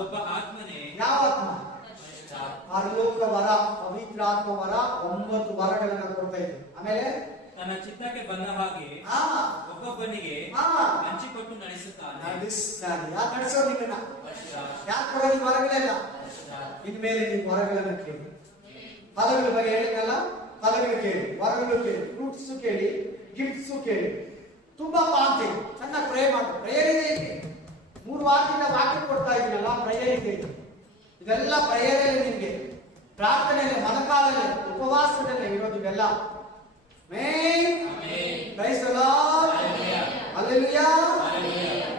ಒಬ್ಬ ಆತ್ಮನೇ. ಯಾವ ಆತ್ಮ? ಪರಲೋಕ ವರ, ಪವಿತ್ರಾತ್ಮ ವರ. 9 ವರಗಳನ್ನ ಕೊಡ್ತಾ ಇದ್ದೆ. ಆಮೇಲೆ ತನ್ನ ಚಿತ್ತಕ್ಕೆ ಬಂದ ಹಾಗೆ ಒಬ್ಬೊಬ್ಬನಿಗೆ ಹಂಚಿಕೊಟ್ಟು ನಡೆಸುತ್ತಾನೆ. ಯಾಕೆ ನಡೆಸೋದು? ನಿಮ್ಮನ್ನ ಯಾಕೆ ಕೊಡೋದು ವರಗಳೆಲ್ಲ? ಇನ್ಮೇಲೆ ನೀವು ವರಗಳನ್ನ ಕೇಳಿ. ಫಲಗಳ ಬಗ್ಗೆ ಹೇಳಿದ್ನಲ್ಲ, ಫಲಗಳು ಕೇಳಿ, ವರಗಳು ಕೇಳಿ, ಫ್ರೂಟ್ಸ್ ಕೇಳಿ, ಗಿಫ್ಟ್ಸ್ ಕೇಳಿ. ತುಂಬಾ ಪಾಂತಿ ಚೆನ್ನಾಗಿ ಪ್ರೇ ಮಾಡಿ. ಪ್ರೇಯರ್ ಇದೆ. 3 ವಾರದಿಂದ ವಾಕ್ಯ ಕೊಡ್ತಾ ಇದ್ದೀನಲ್ಲ, ಪ್ರೇಯರ್ ಇದೆ. ಇದೆಲ್ಲ ಪ್ರೇಯರೇ ನಿಮ್ಗೆ. ಪ್ರಾರ್ಥನೆಯಲ್ಲಿ, ಮನಕಾಲದಲ್ಲಿ, ಉಪವಾಸದಲ್ಲಿ ಇರೋದು ಇವೆಲ್ಲ.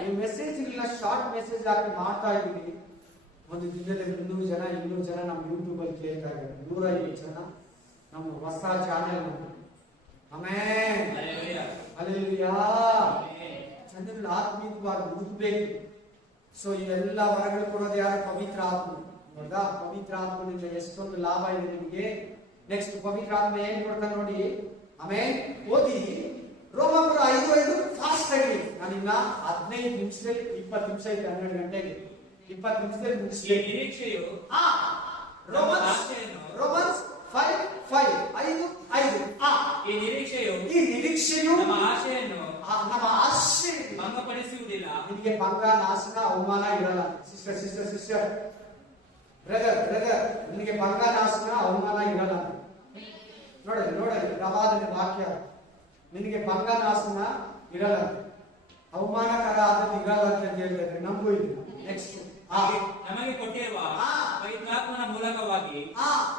ಈ ಮೆಸೇಜ್ ಶಾರ್ಟ್ ಮೆಸೇಜ್ ಹಾಕಿ ಮಾಡ್ತಾ ಇದ್ದೀವಿ. ಒಂದು ದಿನದಲ್ಲಿ 200 ಜನ ನಮ್ಮ ಯೂಟ್ಯೂಬ್ ಅಲ್ಲಿ ಕೇಳ್ತಾ ಇದ್ದಾರೆ. 150 ಜನ ನಮ್ಮ ಹೊಸ ಚಾನೆಲ್. ಆಮೇನ್, ಹಲ್ಲೆಲೂಯಾ. ಜನರಲ್ಲಿ ಆತ್ಮೀಯವಾಗಿ ಹುಡುಕ್ಬೇಕು. ಸೊ ಇವೆಲ್ಲ ವರಗಳು ಕೊಡೋದು ಯಾರು? ಪವಿತ್ರ ಆತ್ಮ. ಹೌದಾ? ಪವಿತ್ರ ಆತ್ಮನಿಂದ ಎಷ್ಟೊಂದು ಲಾಭ ಇದೆ ನಿಮಗೆ. ನೆಕ್ಸ್ಟ್ ಪವಿತ್ರ ಆತ್ಮ ಏನ್ ಕೊಡ್ತಾನೆ ನೋಡಿ. ಆಮೇಲೆ ಓದಿ ರೋಮಪುರ 5:5 ಫಾಸ್ಟ್ ಆಗಿ. ನಾನಿನ್ನ 15 ನಿಮಿಷದಲ್ಲಿ 20 ನಿಮಿಷ ಐತೆ, 12 ಗಂಟೆಗೆ 20 ನಿಮಿಷದಲ್ಲಿ ಮುಗಿಸಿ. ನಿರೀಕ್ಷೆಯು ರೋಮನ್ಸ್ 5:5 5:5 ಈ ನಿರೀಕ್ಷೆಯು ನಮ್ಮ ಆಶೆಯನ್ನು ಆಶೆ ಭಂಗಪಡಿಸುವುದಿಲ್ಲ. ನಿಮಗೆ ಭಂಗ, ನಾಶನ, ಅವಮಾನ ಇರಲ್ಲ. ಸಿಸ್ಟರ್ ಬ್ರದರ್ ನಿಮಗೆ ಭಂಗ, ನಾಶನ, ಅವಮಾನ ಇರಲ್ಲ. ನೋಡಲಿ ಪ್ರವಾದದ ವಾಕ್ಯ. ನಿನಗೆ ಭಂಗ, ನಾಶನ ಇರಲ್ಲ, ಅವಮಾನಕರ ಆದದ್ದು ಇರಲ್ಲ ಅಂತ ಹೇಳ್ತಾರೆ. ನಂಬು ಇದು. ನೆಕ್ಸ್ಟ್ ನಮಗೆ ಕೊಟ್ಟಿರುವ ಪವಿತ್ರಾತ್ಮನ ಮೂಲಕವಾಗಿ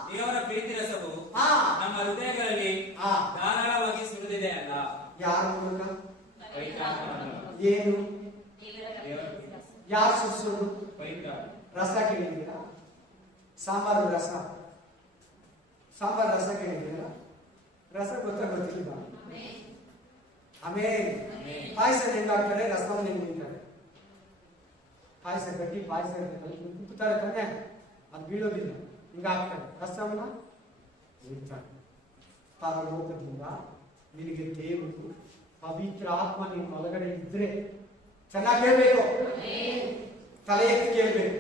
ದೇವರ ಪ್ರೀತಿ ರಸವು ನಮ್ಮ ಹೃದಯಗಳಲ್ಲಿ ಧಾರಾಳವಾಗಿ ಸುರಿದಿದೆ ಅಲ್ಲ. ಯಾರ ಮೂಲಕ? ಪವಿತ್ರಾತ್ಮನ. ಏನು? ಯಾರು ಸುರಿಸೋದು? ಪವಿತ್ರ ರಸ ಕೇಳಿದ್ದೀರಾ? ಸಾಂಬಾರು ರಸ ಕೇಳಿದ್ದೀರಾ? ರಸ ಗೊತ್ತಿಲ್ಲ. ಆಮೇಲೆ ಪಾಯಸ ಹೆಂಗಾಗ್ತಾರೆ, ರಸವನ್ನು ಹೆಂಗಿದ್ದಾರೆ. ಪಾಯಸ ಗಟ್ಟಿ ಪಾಯಸ ಉಪ್ಪುತ್ತಾರೆ ತಾನೆ, ಅದು ಬೀಳೋದಿಲ್ಲ, ಹಿಂಗಾಗ್ತಾರೆ. ರಸವನ್ನ ಇರ್ತಾರೆ. ಪರಲೋಕದಿಂದ ನಿನಗೆ ದೇವರು ಪವಿತ್ರ ಆತ್ಮ ನಿಮ್ಮ ಒಳಗಡೆ ಇದ್ರೆ ಚೆನ್ನಾಗಿ ಕೇಳ್ಬೇಕು, ತಲೆ ಎತ್ತಿ ಕೇಳ್ಬೇಕು,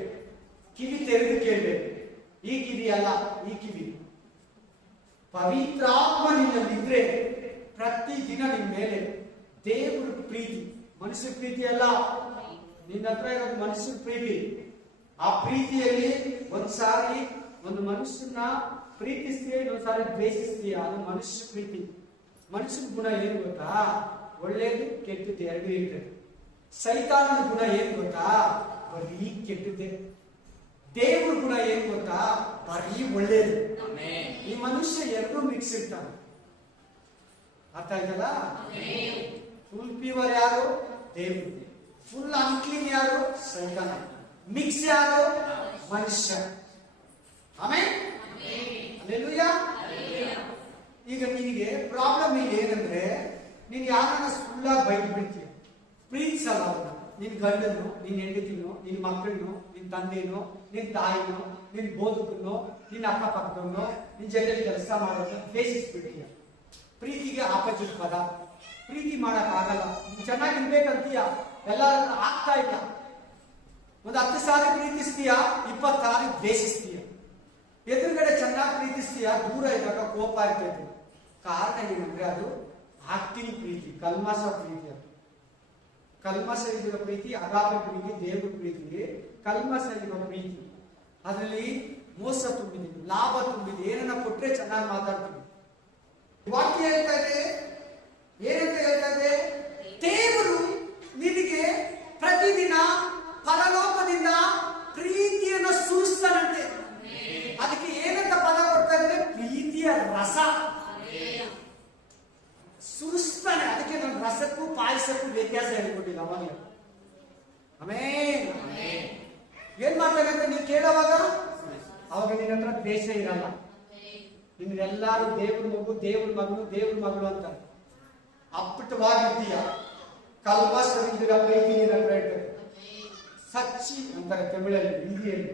ಕಿವಿ ತೆರೆದು ಕೇಳ್ಬೇಕು. ಈ ಕಿವಿ ಅಲ್ಲ, ಈ ಕಿವಿ. ಪವಿತ್ರಾತ್ಮ ನಿನ್ನಲ್ಲಿದ್ರೆ ಪ್ರತಿದಿನ ನಿನ್ನ ಮೇಲೆ ದೇವರ ಪ್ರೀತಿ, ಮನುಷ್ಯ ಪ್ರೀತಿ ಅಲ್ಲ, ನಿನ್ನ ಹತ್ರ ಇರೋದು ಮನುಷ್ಯರ ಪ್ರೀತಿ. ಆ ಪ್ರೀತಿಯಲ್ಲಿ ಒಂದ್ಸಾರಿ ಒಂದು ಮನುಷ್ಯನ ಪ್ರೀತಿಸ್ತೀಯ, ಇನ್ನೊಂದ್ಸಾರಿ ದ್ವೇಷಿಸ್ತೀಯ. ಅದು ಮನುಷ್ಯ ಪ್ರೀತಿ. ಮನುಷ್ಯನ ಗುಣ ಏನು ಗೊತ್ತಾ? ಒಳ್ಳೇದು ಕೆಟ್ಟದ್ದು ಎರಡು ಇರ್ತದೆ. ಸೈತಾನನ ಗುಣ ಏನ್ ಗೊತ್ತಾ? ಬರೀ ಕೆಟ್ಟದ್ದೇ. ದೇವ್ರ ಗುಣ ಏನ್ ಗೊತ್ತಾ? ಬರೀ ಒಳ್ಳೇದು. ಈ ಮನುಷ್ಯ ಎರಡೂ ಮಿಕ್ಸ್ ಇರ್ತಾನೆ. ಅರ್ಥ ಆಯ್ತಲ್ಲ? ಫುಲ್ ಪ್ಯೂರ್ ಯಾರು? ದೇವ್ರು. ಫುಲ್ ಅನ್ಕ್ಲೀನ್ ಯಾರು? ಸೈತಾನ. ಮಿಕ್ಸ್ ಯಾರು? ಮನುಷ್ಯ. ಆಮೇಲೆ ಹಲ್ಲೆಲೂಯಾ. ಈಗ ನಿನಗೆ ಪ್ರಾಬ್ಲಮ್ ಇಲ್ಲಿ ಏನಂದ್ರೆ, ನೀನ್ ಯಾರನ್ನ ಸುಳ್ಳಾಗಿ ಬೈದು ಬಿಡ್ತೀಯ, ಪ್ರೀತಿಸಲ್ಲ ಅವ್ರನ್ನ. ನಿನ್ ಗಂಡನು, ನಿನ್ ಹೆಂಡತಿನೋ, ನಿನ್ ಮಕ್ಕಳನ್ನು, ನಿನ್ ತಂದೆನೋ, ನಿನ್ ತಾಯಿನೋ, ನಿನ್ ಬೋಧಕನೋ, ನಿನ್ ಅಕ್ಕಪಕ್ಕದವನೋ, ನಿನ್ ಜೊತೆ ಕೆಲಸ ಮಾಡೋದು ದ್ವೇಷಿಸ್ಬಿಡ್ತೀಯ. ಪ್ರೀತಿಗೆ ಆಪೋಸಿಟ್ ಪದ. ಪ್ರೀತಿ ಮಾಡಕ್ ಆಗಲ್ಲ. ನೀನ್ ಚೆನ್ನಾಗಿರ್ಬೇಕಂತೀಯ, ಎಲ್ಲ ಆಗ್ತಾ ಇಲ್ಲ. ಒಂದು 10 ಸಾರಿ ಪ್ರೀತಿಸ್ತೀಯ, 20 ಸಾರಿ ದ್ವೇಷಿಸ್ತೀಯ. ಎದುರುಗಡೆ ಚೆನ್ನಾಗಿ ಪ್ರೀತಿಸ್ತೀಯ, ದೂರ ಇದ್ದಾಗ ಕೋಪ ಇರ್ತೈತೆ. ಕಾರಣ ಏನಂದ್ರೆ ಅದು ಆಕ್ಟಿಂಗ್ ಪ್ರೀತಿ, ಕಲ್ಮಶ ಪ್ರೀತಿ. ಅದು ಕಲ್ಮಶ ಇರೋ ಪ್ರೀತಿ, ಅಗಾಧ ಪ್ರೀತಿ, ದೇವ್ರ ಪ್ರೀತಿ. ಕಲ್ಮಶ ಇರೋ ಪ್ರೀತಿ, ಅದರಲ್ಲಿ ಮೋಸ ತುಂಬಿದೆ, ಲಾಭ ತುಂಬಿದೆ. ಏನನ್ನ ಕೊಟ್ರೆ ಚೆನ್ನಾಗಿ ಮಾತಾಡ್ತೀವಿ. ವಾಕ್ಯ ಹೇಳ್ತಾ ಇದೆ, ಏನಂತ ಹೇಳ್ತಾ ಇದೆ? ದೇವರು ನಿನಗೆ ಪ್ರತಿದಿನ ಪರಲೋಕದಿಂದ ಪ್ರೀತಿಯನ್ನು ಸುರಿಸ್ತಾನಂತೆ. ಅದಕ್ಕೆ ಏನಂತ ಪದ ಕೊಡ್ತಾ ಇದ್ದಾರೆ? ಪ್ರೀತಿಯ ರಸ ಸುರಿಸ್ತಾನೆ. ಅದಕ್ಕೆ ನನ್ನ ರಸಕ್ಕೂ ಪಾಯಸಕ್ಕೂ ವ್ಯತ್ಯಾಸ ಹೇಳ್ಕೊಟ್ಟಿಲ್ಲ ಅವಾಗ. ಆಮೇಲೆ ಏನ್ ಮಾಡ್ತಾನೆ ಅಂತ ನೀವು ಕೇಳೋವಾಗ, ಅವಾಗ ನಿನ್ನ ಹತ್ರ ದ್ವೇಷ ಇರಲ್ಲ. ನಿಮ್ಗೆಲ್ಲಾರು ದೇವ್ರ ಮಗು, ದೇವ್ರ ಮಗಳು ಅಂತ ಅಪ್ಪಟವಾಗಿರ್ತೀಯ. ಕಲ್ಮಶವಿಂದಿರ ಪ್ರೀತಿ ನಿನ್ನ ಹತ್ರ ಇರ್ತದೆ. ಸಚ್ಚಿ ಅಂತಾರೆ ತಮಿಳಲ್ಲಿ, ಹಿಂದಿಯಲ್ಲಿ.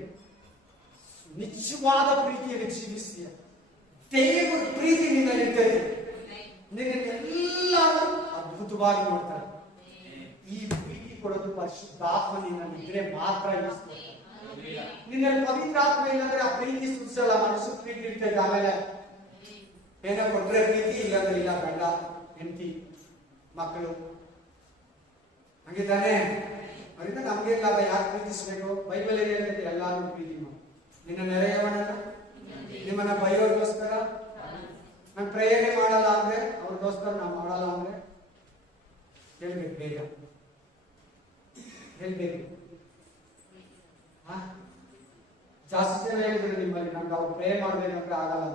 ನಿಜವಾದ ಪ್ರೀತಿಯಲ್ಲಿ ಜೀವಿಸ್ತೀಯ. ದೇವರ ಪ್ರೀತಿ ನಿನ್ನಲ್ಲಿರ್ತದೆ. ನಿನ್ನೆಲ್ಲರೂ ಅದ್ಭುತವಾಗಿ ನೋಡ್ತಾರೆ. ಈ ಪ್ರೀತಿ ಕೊಡೋದು ಪರಿಶುದ್ಧಾತ್ಮ ನಿನ್ನಲ್ಲಿದ್ರೆ ಮಾತ್ರ ಇರಿಸ್ತದೆ. ನಿನ್ನಲ್ಲಿ ಪವಿತ್ರಾತ್ಮ ಇಲ್ಲಂದ್ರೆ ಆ ಪ್ರೀತಿ ಸುರಿಸಲ್ಲ. ಮನಸ್ಸು ಪ್ರೀತಿ ಇರ್ತದೆ. ಆಮೇಲೆ ಏನೋ ಕೊಟ್ರೆ ಪ್ರೀತಿ, ಇಲ್ಲಾಂದ್ರೆ ಇಲ್ಲ. ಗಂಡ ಹೆಂಡತಿ ಮಕ್ಕಳು ಹಂಗಿದ್ದಾನೆ. ಅದರಿಂದ ನಮ್ಗೆ ಲಾಭ. ಯಾರು ಪ್ರೀತಿಸ್ಬೇಕು? ಬೈಬಲ್ ಏನ್ ಹೇಳ್ತೈತೆ? ಎಲ್ಲಾರು ಪ್ರೀತಿ ಮಾಡಿ. ನಿನ್ನ ನೆರೆಯವನನ್ನ, ನಿಮ್ಮನ್ನ ಬೈಯೋರ್ಗೋಸ್ಕರ ನಾನು ಪ್ರೇರಣೆ ಮಾಡಲ್ಲ ಅಂದ್ರೆ, ಅವ್ರಿಗೋಸ್ಕರ ನಾವು ಮಾಡಲ್ಲ ಅಂದ್ರೆ ಹೇಳ್ಬೇಕು. ಬೇಗ ಹೇಳ್ಬೇಕು. ಜಾಸ್ತಿ ಜನ ಹೇಳಿದ್ರು ನಿಮ್ಮಲ್ಲಿ, ನಮ್ಗೆ ಅವ್ರು ಪ್ರೇ ಮಾಡ್ಬೇಕಂದ್ರೆ ಆಗಲ್ಲ.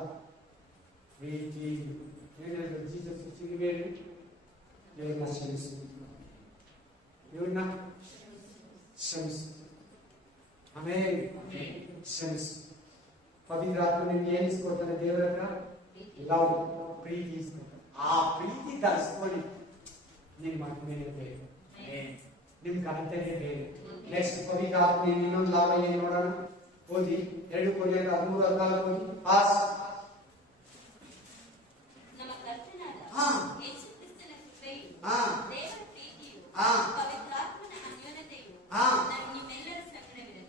ಪ್ರೀತಿ ಏನ್ ಹೇಳಿದ್ರು? ಜೀಸಸ್ ಸಿಗಬೇಡಿ, ಇವ್ರನ್ನ ಕ್ಷಮಿಸು, ಇವ್ರನ್ನ ಕ್ಷಮಿಸು. ಆಮೇಲೆ ಕ್ಷಮಿಸು. ಪವಿತ್ರಾತ್ಮ ನಿಮ್ಗೆ ಏನ್ ಇಸ್ಕೊಡ್ತಾನೆ? ದೇವರ ಹತ್ರ ಲವ್, ಪ್ರೀತಿ ಇಸ್ಕೊಡ್ತಾನೆ. ಆ ಪ್ರೀತಿ ಧರಿಸ್ಕೊಳ್ಳಿ. ನಿಮ್ಮ ಮಹಿಮೆನೇ ಬೇರೆ, ನಿಮ್ ಘನತೆನೇ ಬೇರೆ. ನೆಕ್ಸ್ಟ್ ಪವಿತ್ರಾತ್ಮ ಇನ್ನೊಂದು ಲಾಭ ಏನ್ ನೋಡೋಣ? ಓದಿ 2 ಕೊರಿಂಥಿಯರು 13:14 ಓದಿ. ಪಾಸ್. ನಮ್ಮ ಕರ್ತನಾದ ಯೇಸು ಕ್ರಿಸ್ತನ ಕೃಪೆಯು, ದೇವರ ಪ್ರೀತಿಯು, ಪವಿತ್ರಾತ್ಮನ ಅನ್ಯೋನ್ಯತೆಯು ನಿಮ್ಮೆಲ್ಲರ ಸಂಗಡವಿರಲಿ.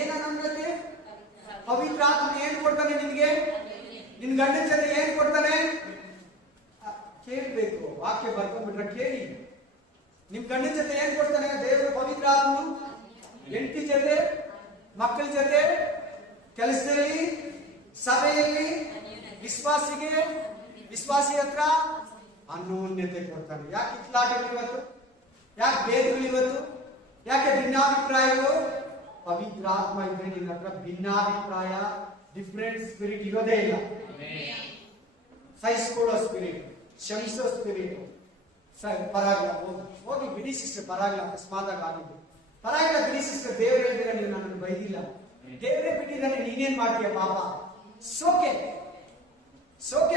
ಏನ ಅನ್ಯೋನ್ಯತೆ? ಪವಿತ್ರಾತ್ಮ ನಿನ್ ಗಂಡನ ಜೊತೆ ಏನ್ ಕೊಡ್ತಾನೆ? ಕೇಳ್ಬೇಕು. ವಾಕ್ಯ ಬರ್ಕೊಂಡ್ಬಿಟ್ರೆ ಕೇಳಿ. ನಿಮ್ ಗಂಡನ ಜೊತೆ ಏನ್ ಕೊಡ್ತಾನೆ ದೇವರು? ಪವಿತ್ರ ಆತ್ಮನು. ಹೆಂಡತಿ ಜೊತೆ, ಮಕ್ಕಳ ಜೊತೆ, ಕೆಲಸದಲ್ಲಿ, ಸಭೆಯಲ್ಲಿ, ವಿಶ್ವಾಸಿ ಹತ್ರ ಅನ್ಯೋನ್ಯತೆ ಕೊಡ್ತಾನೆ. ಯಾಕೆ ಇತ್ಲಾಟಗಳು ಇವತ್ತು? ಯಾಕೆ ಭೇದಗಳು ಇವತ್ತು? ಯಾಕೆ ಭಿನ್ನಾಭಿಪ್ರಾಯಗಳು? ಪವಿತ್ರ ಆತ್ಮ ಇದ್ರೆ ನಿನ್ನ ಹತ್ರ ಭಿನ್ನಾಭಿಪ್ರಾಯ, ಡಿಫರೆಂಟ್ ಸ್ಪಿರಿಟ್ ಇರೋದೇ ಇಲ್ಲ. ಸಹಿಸ್ಕೊಳ್ಳೋ ಸ್ಪಿರಿಟ್, ಕ್ಷಮಿಸೋ ಸ್ಪಿರಿಟ್. ಪರವಾಗಿಲ್ಲ, ಹೋಗಿ ಬಿಡಿ ಸಿಸ್ಟರ್, ಪರವಾಗಿಲ್ಲ, ಅಕಸ್ಮಾತ್ ಆಗಿದ್ದು ಪರವಾಗಿಲ್ಲ, ಬಿಡಿ ಸಿಸ್ಟರ್, ದೇವ್ರು ಹೇಳಿದ್ರೆ ನೀವು ನನ್ನನ್ನು ಬೈದಿಲ್ಲ, ದೇವರೇ ಬಿಟ್ಟಿದ್ದಾನೆ, ನೀನೇನ್ ಮಾಡ್ತೀಯ ಪಾಪ, ಸೋಕೆ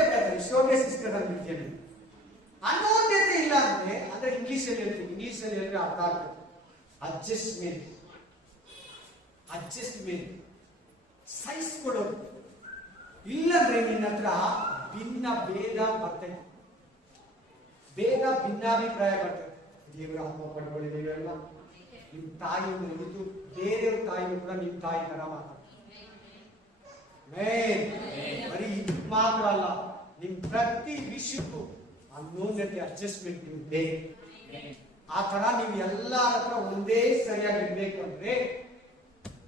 ಬ್ರದರ್, ಸೋಕೆ ಸಿಸ್ಟರ್ ಅಂದ್ಬಿಡ್ತೀಯ. ಅನ್ಯೋನ್ಯತೆ ಇಲ್ಲ ಅಂದ್ರೆ ಇಂಗ್ಲಿಷಲ್ಲಿ ಹೇಳ್ತೀನಿ, ಇಂಗ್ಲಿಷಲ್ಲಿ ಹೇಳಿದ್ರೆ ಅರ್ಥ ಆಗ್ತದೆ. ಅಡ್ಜಸ್ಟ್ಮೆಂಟ್, ಸಹಿಸ್ಕೊಡೋದು. ಇಲ್ಲಂದ್ರೆ ನಿನ್ನ ಹತ್ರ ಭೇದ ಬರ್ತದೆ, ಭಿನ್ನಾಭಿಪ್ರಾಯ ಬರ್ತದೆ. ದೇವರ ಆತ್ಮ ಪಡ್ಕೊಂಡಿದ್ದೇವೆ ಅಲ್ವಾ? ನಿಮ್ ತಾಯಿ ಇದು ಬೇರೆಯವ್ರ ತಾಯಿ ಕೂಡ ನಿಮ್ ತಾಯಿ ತರ ಮಾತಾಡ್ತಾರೆ. ಬರೀ ಇದು ಮಾತ್ರ ಅಲ್ಲ, ನಿಮ್ ಪ್ರತಿ ವಿಷಯಕ್ಕೂ ಅನ್ಯೋನ್ಯತೆ, ಅಡ್ಜಸ್ಟ್ಮೆಂಟ್ ನಿಮ್ಗೆ. ಆ ತರ ನೀವು ಎಲ್ಲರ ಹತ್ರ ಒಂದೇ ಸರಿಯಾಗಿ ಇರ್ಬೇಕು ಅಂದ್ರೆ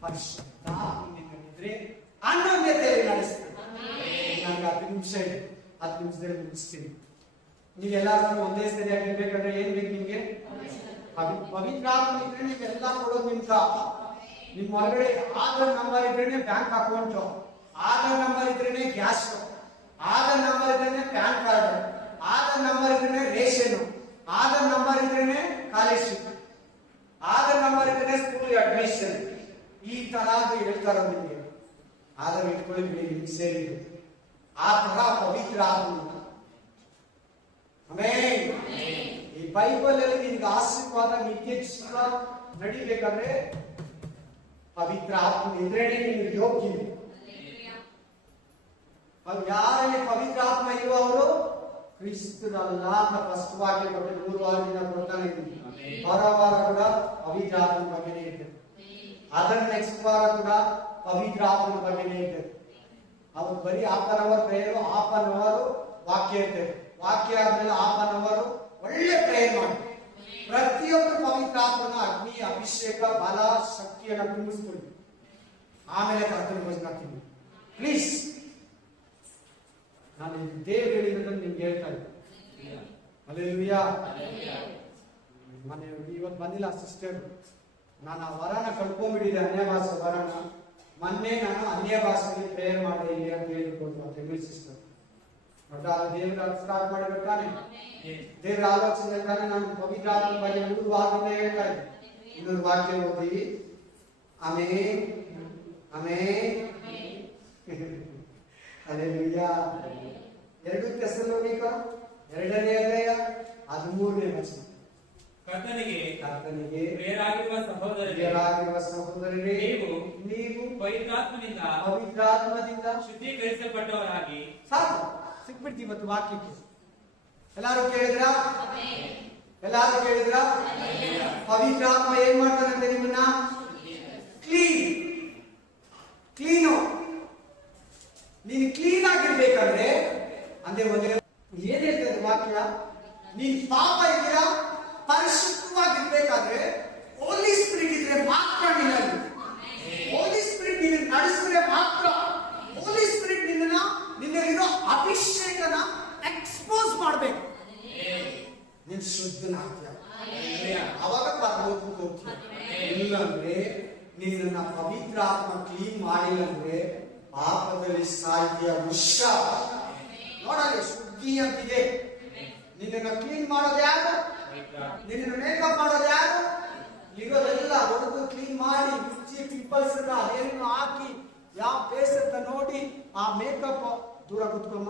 ಪರಿಶುದ್ಧ ನಿಮ್ಮಲ್ಲಿದ್ರೆ ಅನ್ಯೋನ್ಯತೆ ನಡೆಸ್ತೀವಿ. ನಂಗೆ 10 ನಿಮಿಷದಲ್ಲಿ ಮುಗಿಸ್ತೀನಿ. ನೀವೆಲ್ಲರೂ ಒಂದೇ ಸರಿಯಾಗಿ ಇರ್ಬೇಕಂದ್ರೆ ಏನ್ ಬೇಕು ನಿಮ್ಗೆ? ಪವಿತ್ರ ಆತ್ಮ ಇದ್ರೆ ನೀವೆಲ್ಲ ಕೊಡೋದು ನಿಮ್ಮ ಒಳಗಡೆ ಆಧಾರ್ ನಂಬರ್ ಇದ್ರೇನೆ ಬ್ಯಾಂಕ್ ಅಕೌಂಟ್, ಆಧಾರ್ ನಂಬರ್ ಇದ್ರೇನೆ ಗ್ಯಾಸ್, ಆಧಾರ್ ನಂಬರ್ ಇದ್ರೇನೆ ಪ್ಯಾನ್ ಕಾರ್ಡ್, ಆಧಾರ್ ನಂಬರ್ ಇದ್ರೇನೆ ರೇಷನ್, ಆಧಾರ್ ನಂಬರ್ ಇದ್ರೇನೆ ಕಾಲೇಜ್ಶಿಪ್, ಆಧಾರ್ ನಂಬರ್ ಇದ್ರೇನೆ ಸ್ಕೂಲ್ ಅಡ್ಮಿಷನ್. ಈ ತರ ಹೇಳ್ತಾರ ನಿಮಗೆ. ಆಧಾರ್ ಇಟ್ಕೊಳ್ಳಿ, ನಿಮ್ಗೆ ಸೇರಿದೆ. ಆ ತರ ಪವಿತ್ರ ಆತ್ಮ. ಆಮೆನ್. ಈ ಬೈಬಲ್ ಅಲ್ಲಿ ನಿನ್ಗೆ ಆಶೀರ್ವಾದ, ನಿತ್ಯ ಜೀವ ನಡಿಬೇಕಾದ್ರೆ ಪವಿತ್ರ ಆತ್ಮ ಇದ್ರೇನೆ ನಿಮ್ಗೆ ಯೋಗ್ಯ. ಯಾರಲ್ಲಿ ಪವಿತ್ರ ಆತ್ಮ ಇರುವ ಅವರು ಕ್ರಿಸ್ತನಲ್ಲ ಅಂತ ಸ್ಪಷ್ಟವಾಗಿ 3 ವಾರದಿಂದ ಕೊಡ್ತಾನೆ ಇದ್ದೀನಿ. ವಾರ ಕೂಡ ಪವಿತ್ರ ಆತ್ಮನ ಬಗ್ಗೆನೇ ಇರ್ತದೆ. ಅದರ ನೆಕ್ಸ್ಟ್ ವಾರ ಕೂಡ ಪವಿತ್ರ ಆತ್ಮನ ಬಗ್ಗೆನೇ ಇರ್ತದೆ. ಅವ್ರು ಬರೀ 1/2 ಅವರ್ ಪ್ರೇಯರ್, 1/2 ಅವರ್ ವಾಕ್ಯ ಇರ್ತದೆ. ವಾಕ್ಯ ಆದ್ಮೇಲೆ 1/2 ಅವರ್ ಒಳ್ಳೆ ಪ್ರೇಯರ್ ಮಾಡಿ ಪ್ರತಿಯೊಬ್ಬರು ಪವಿತ್ರ ಆತ್ಮನ ಅಗ್ನಿ, ಅಭಿಷೇಕ, ಬಲ, ಶಕ್ತಿಯನ್ನ ತುಂಬಿಸ್ಕೊಳ್ಳಿ. ಆಮೇಲೆ ಕರ್ತನ ಭೋಜನ ತಿನ್ನಿ ಪ್ಲೀಸ್. ನಾನು ದೇವ್ರು ಹೇಳಿರೋದನ್ನು ನಿಮ್ಗೆ ಹೇಳ್ತಾ ಇದ್ದೀನಿ. ಹಲ್ಲೆಲೂಯಾ. ಇವತ್ತು ಬಂದಿಲ್ಲ ಸಿಸ್ಟರ್, ನಾನು ಆ ವರನ ಕಳ್ಕೊಂಡ್ಬಿಟ್ಟಿದ್ದೆ, ಅನ್ಯ ಭಾಷೆ ವರನ. ಮೊನ್ನೆ ನಾನು ಅನ್ಯ ಭಾಷೆಯಲ್ಲಿ ಪ್ರೇಯರ್ ಮಾಡಿದೆ ಇಲ್ಲಿ ಅಂತ ಹೇಳ್ಬೋದು ತೆಲುಗು ಸಿಸ್ಟರ್. ಬಟ್ ಅದು ದೇವ್ರ ಸ್ಟಾರ್ಟ್ ಮಾಡಿರ್ತಾನೆ, ದೇವ್ರ ಆಲೋಚನೆ ತಾನೆ. ನಾನು ಪವಿತ್ರ ಆತ್ಮನ ಬಗ್ಗೆ 3 ವಾರದಿಂದ ಹೇಳ್ತಾ ಇದ್ದೆ. ಇನ್ನೊಂದು ವಾಕ್ಯ ಓದಿ. Amen, amen, hallelujah. 2 ಥೆಸಲೋನಿಕ 2ನೇ ಅಧ್ಯಾಯ 13ನೇ ವಚನ. ಕರ್ತನಿಗೆ ಪ್ರಿಯರಾಗಿರುವ ಸಹೋದರರೇ, ನೀವು ಪವಿತ್ರಾತ್ಮದಿಂದ ಶುದ್ಧೀಕರಿಸಲ್ಪಟ್ಟವರಾಗಿ. ಸಾಕು, ಸಿಕ್ಬಿಡ್ತೀವಿ ಇವತ್ತು ವಾಕ್ಯಕ್ಕೆ. ಎಲ್ಲಾರು ಕೇಳಿದ್ರ? ಪವಿತ್ರಾತ್ಮ ಏನ್ ಮಾಡ್ತಾನಂತೆ? ನಿಮ್ಮನ್ನ ಕ್ಲೀನು. ನೀನು ಕ್ಲೀನ್ ಆಗಿರ್ಬೇಕಂದ್ರೆ ಅಂದ್ರೆ ಏನ್ ಹೇಳ್ತದೆ ವಾಕ್ಯ? ನೀನ್ ಪಾಪ ಇದ್ದೀರಾ, ಪರಿಶುದ್ಧವಾಗಿರ್ಬೇಕಾದ್ರೆ ಹೋಲಿ ಸ್ಪಿರಿಟ್ ಇದ್ರೆ ಮಾತ್ರ ನಿನ್ನಲ್ಲಿ. ಹೋಲಿ ಸ್ಪಿರಿಟ್ ನಿನ್ನ ನಡೆಸಿದ್ರೆ ಮಾತ್ರ. ಹೋಲಿ ಸ್ಪಿರಿಟ್ ನಿನ್ನಲ್ಲಿರೋ ಅಭಿಷೇಕನ ಎಕ್ಸ್ಪೋಸ್ ಮಾಡ್ಬೇಕು. ನೀನ್ ಶುದ್ಧನಾಗ್ತೀಯ, ಅವಾಗ ಪರಲೋಕಕ್ಕೆ ಹೋಗ್ತೀಯ. ಇಲ್ಲಂದ್ರೆ ನಿನ್ನ ಪವಿತ್ರ ಆತ್ಮ ಕ್ಲೀನ್ ಮಾಡಿಲ್ಲ ಅಂದ್ರೆ ಪಾಪದಲ್ಲಿ ಸಾಧ್ಯ ವಿಷ. ನೋಡಲಿ, ಶುದ್ಧಿ ಅಂತಿದೆ. ನಿನ್ನನ್ನು ಕ್ಲೀನ್ ಮಾಡೋದು ಯಾರು? ನಿನ್ನ ಮೇಕಪ್ ಮಾಡೋದು ಯಾರು? ಇರೋದೆಲ್ಲ ಹೊಡೆದು ಕ್ಲೀನ್ ಮಾಡಿ ರುಚಿ ಪಿಂಪಲ್ಸ್ ಅದೇನು ಹಾಕಿ ಯಾವ ಫೇಸ್ ಅಂತ ನೋಡಿ ಆ ಮೇಕಪ್ ದೂರ ಕುತ್ಕೊಮ್ಮ.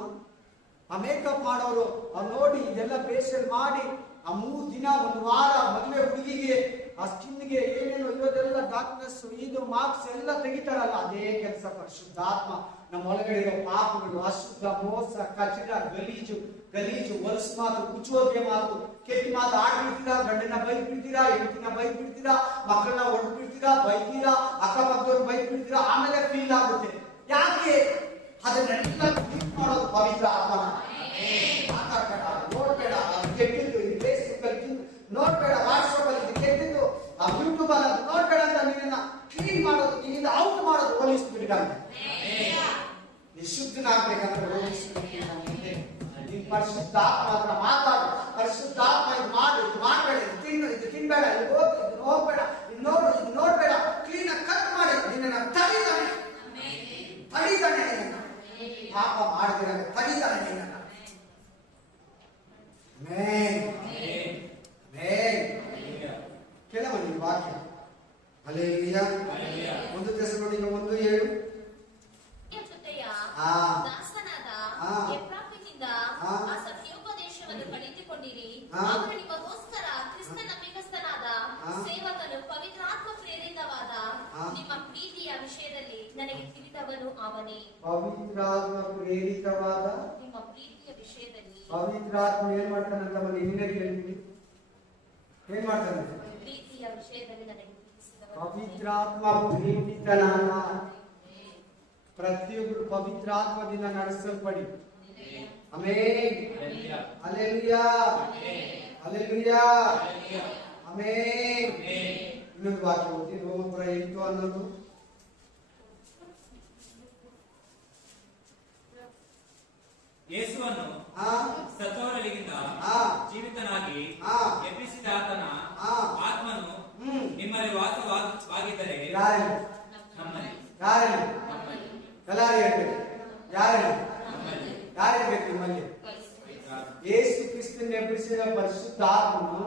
ಆ ಮೇಕಪ್ ಮಾಡೋರು ನೋಡಿ ಇದೆಲ್ಲ ಫೇಶಿಯಲ್ ಮಾಡಿ ಆ 3 ದಿನ 1 ವಾರ ಮದುವೆ ಹುಡುಗಿಗೆ ಆ ಸ್ಕಿನ್ಗೆ ಏನೇನು ಇರೋದೆಲ್ಲ ಡಾರ್ಕ್ನೆಸ್, ಇದು ಮಾರ್ಕ್ಸ್ ಎಲ್ಲ ತೆಗಿತಾರಲ್ಲ, ಅದೇ ಕೆಲಸ ಪರಿಶುದ್ಧಾತ್ಮ ನಮ್ಮ ಒಳಗಡೆ ಇರೋ ಪಾಪಗಳು, ಅಶುದ್ಧ, ಮೋಸ, ಕಚಡ, ಗಲೀಜು, ಹೊಲಸು ಮಾತು, ಕುಚೋದ್ಯ ಮಾತು, ಕೆಟ್ಟ ಮಾತು ಆಡ್ಬಿಡ್ತೀರಾ, ಗಂಡನ ಬೈಕ್ ಬಿಡ್ತೀರಾ, ಹೆಂಡತಿನ ಬೈಕ್ ಬಿಡ್ತೀರಾ, ಮಕ್ಕಳನ್ನ ಹೊಡೆದು ಬಿಡ್ತೀರಾ, ಬೈತೀರಾ, ಅಕ್ಕಪಕ್ಕದವ್ರು ಬೈಕ್ ಬಿಡ್ತೀರಾ. ಆಮೇಲೆ ಫೀಲ್ ಆಗುತ್ತೆ. ಯಾಕೆ ಅದನ್ನೆಲ್ಲ ಹೋಲಿ ಸ್ಪಿರಿಟ್ ಅಂತ. ನಿಶುದ್ಧನಾಗ್ಬೇಕಂದ್ರೆ ಹೋಲಿ ಸ್ಪಿರಿಟ್ ನೀನ್ ಪರಿಶುದ್ಧಾತ್ಮ ಮಾತ್ರ ಮಾತಾಡು. ಪರಿಶುದ್ಧಾತ್ಮ ಇದು ಮಾಡು, ಇದು ಮಾಡಬೇಡ, ಇದು ತಿನ್ನು, ಇದು ತಿನ್ಬೇಡ, ಇದು ಹೋಗು, ಇದು ಹೋಗ್ಬೇಡ, ಇದು ನೋಡು, ಇದು ನೋಡ್ಬೇಡ, ಕ್ಲೀನ್ ಆಗಿ ಕಟ್ ಮಾಡಿ ನಿನ್ನ ತಡಿತಾನೆ, ತಡಿತಾನೆ. ಪಾಪ ಮಾಡಿದ್ರೆ ತಡಿತಾನೆ ನಿನ್ನ. ಕೆಲವೊಂದು ವಾಕ್ಯ ಹಲ್ಲೆಲೂಯಾ. 1 ಥೆಸಲೋನಿಕ 1:7 ನನಗೆ ತಿಳಿದವನು ಅವನೇ. ಪವಿತ್ರಾತ್ಮ ಪ್ರೇರಿತವಾದ ನಿಮ್ಮ ಪ್ರೀತಿಯ ವಿಷಯದಲ್ಲಿ ಪವಿತ್ರಾತ್ಮ ಏನ್ ಮಾಡ್ತಾನಂತ ನಿನ್ನೆ ಕೇಳ್ತೀವಿ. ಏನ್ ಮಾಡ್ತಾನೆ? ಪ್ರೀತಿಯ ವಿಷಯದಲ್ಲಿ ನನಗೆ ತಿಳಿಸಿದವನು. ಪವಿತ್ರಾತ್ಮ ಪ್ರೇರಿತನಾದ. ಪ್ರತಿಯೊಬ್ಬರು ಪವಿತ್ರಾತ್ಮದಿಂದ ನಡೆಸಲ್ಪಡಿ. ಆಮೆನ್. Hallelujah, hallelujah, amen. ಇನ್ನೊಂದು ವಾಕ್ಯ ಓದಿ, ರೋಮಪುರ 8:11. ಯೇಸುವನ್ನು ಸತ್ತವರೊಳಗಿಂದ ಜೀವಿತನಾಗಿ ಎಬ್ಬಿಸಿದ ಆತನ ಆತ್ಮನು ನಿಮ್ಮಲ್ಲಿ ವಾಸವಾಗಿದ್ದರೆ ನಮ್ಮಲ್ಲಿ ಯಾರಿರ್ಬೇಕು ನಿಮ್ಮಲ್ಲಿ? ಯೇಸು ಕ್ರಿಸ್ತನ ಎಬ್ಬಿಸಿದ ಪರಿಶುದ್ಧಾತ್ಮನು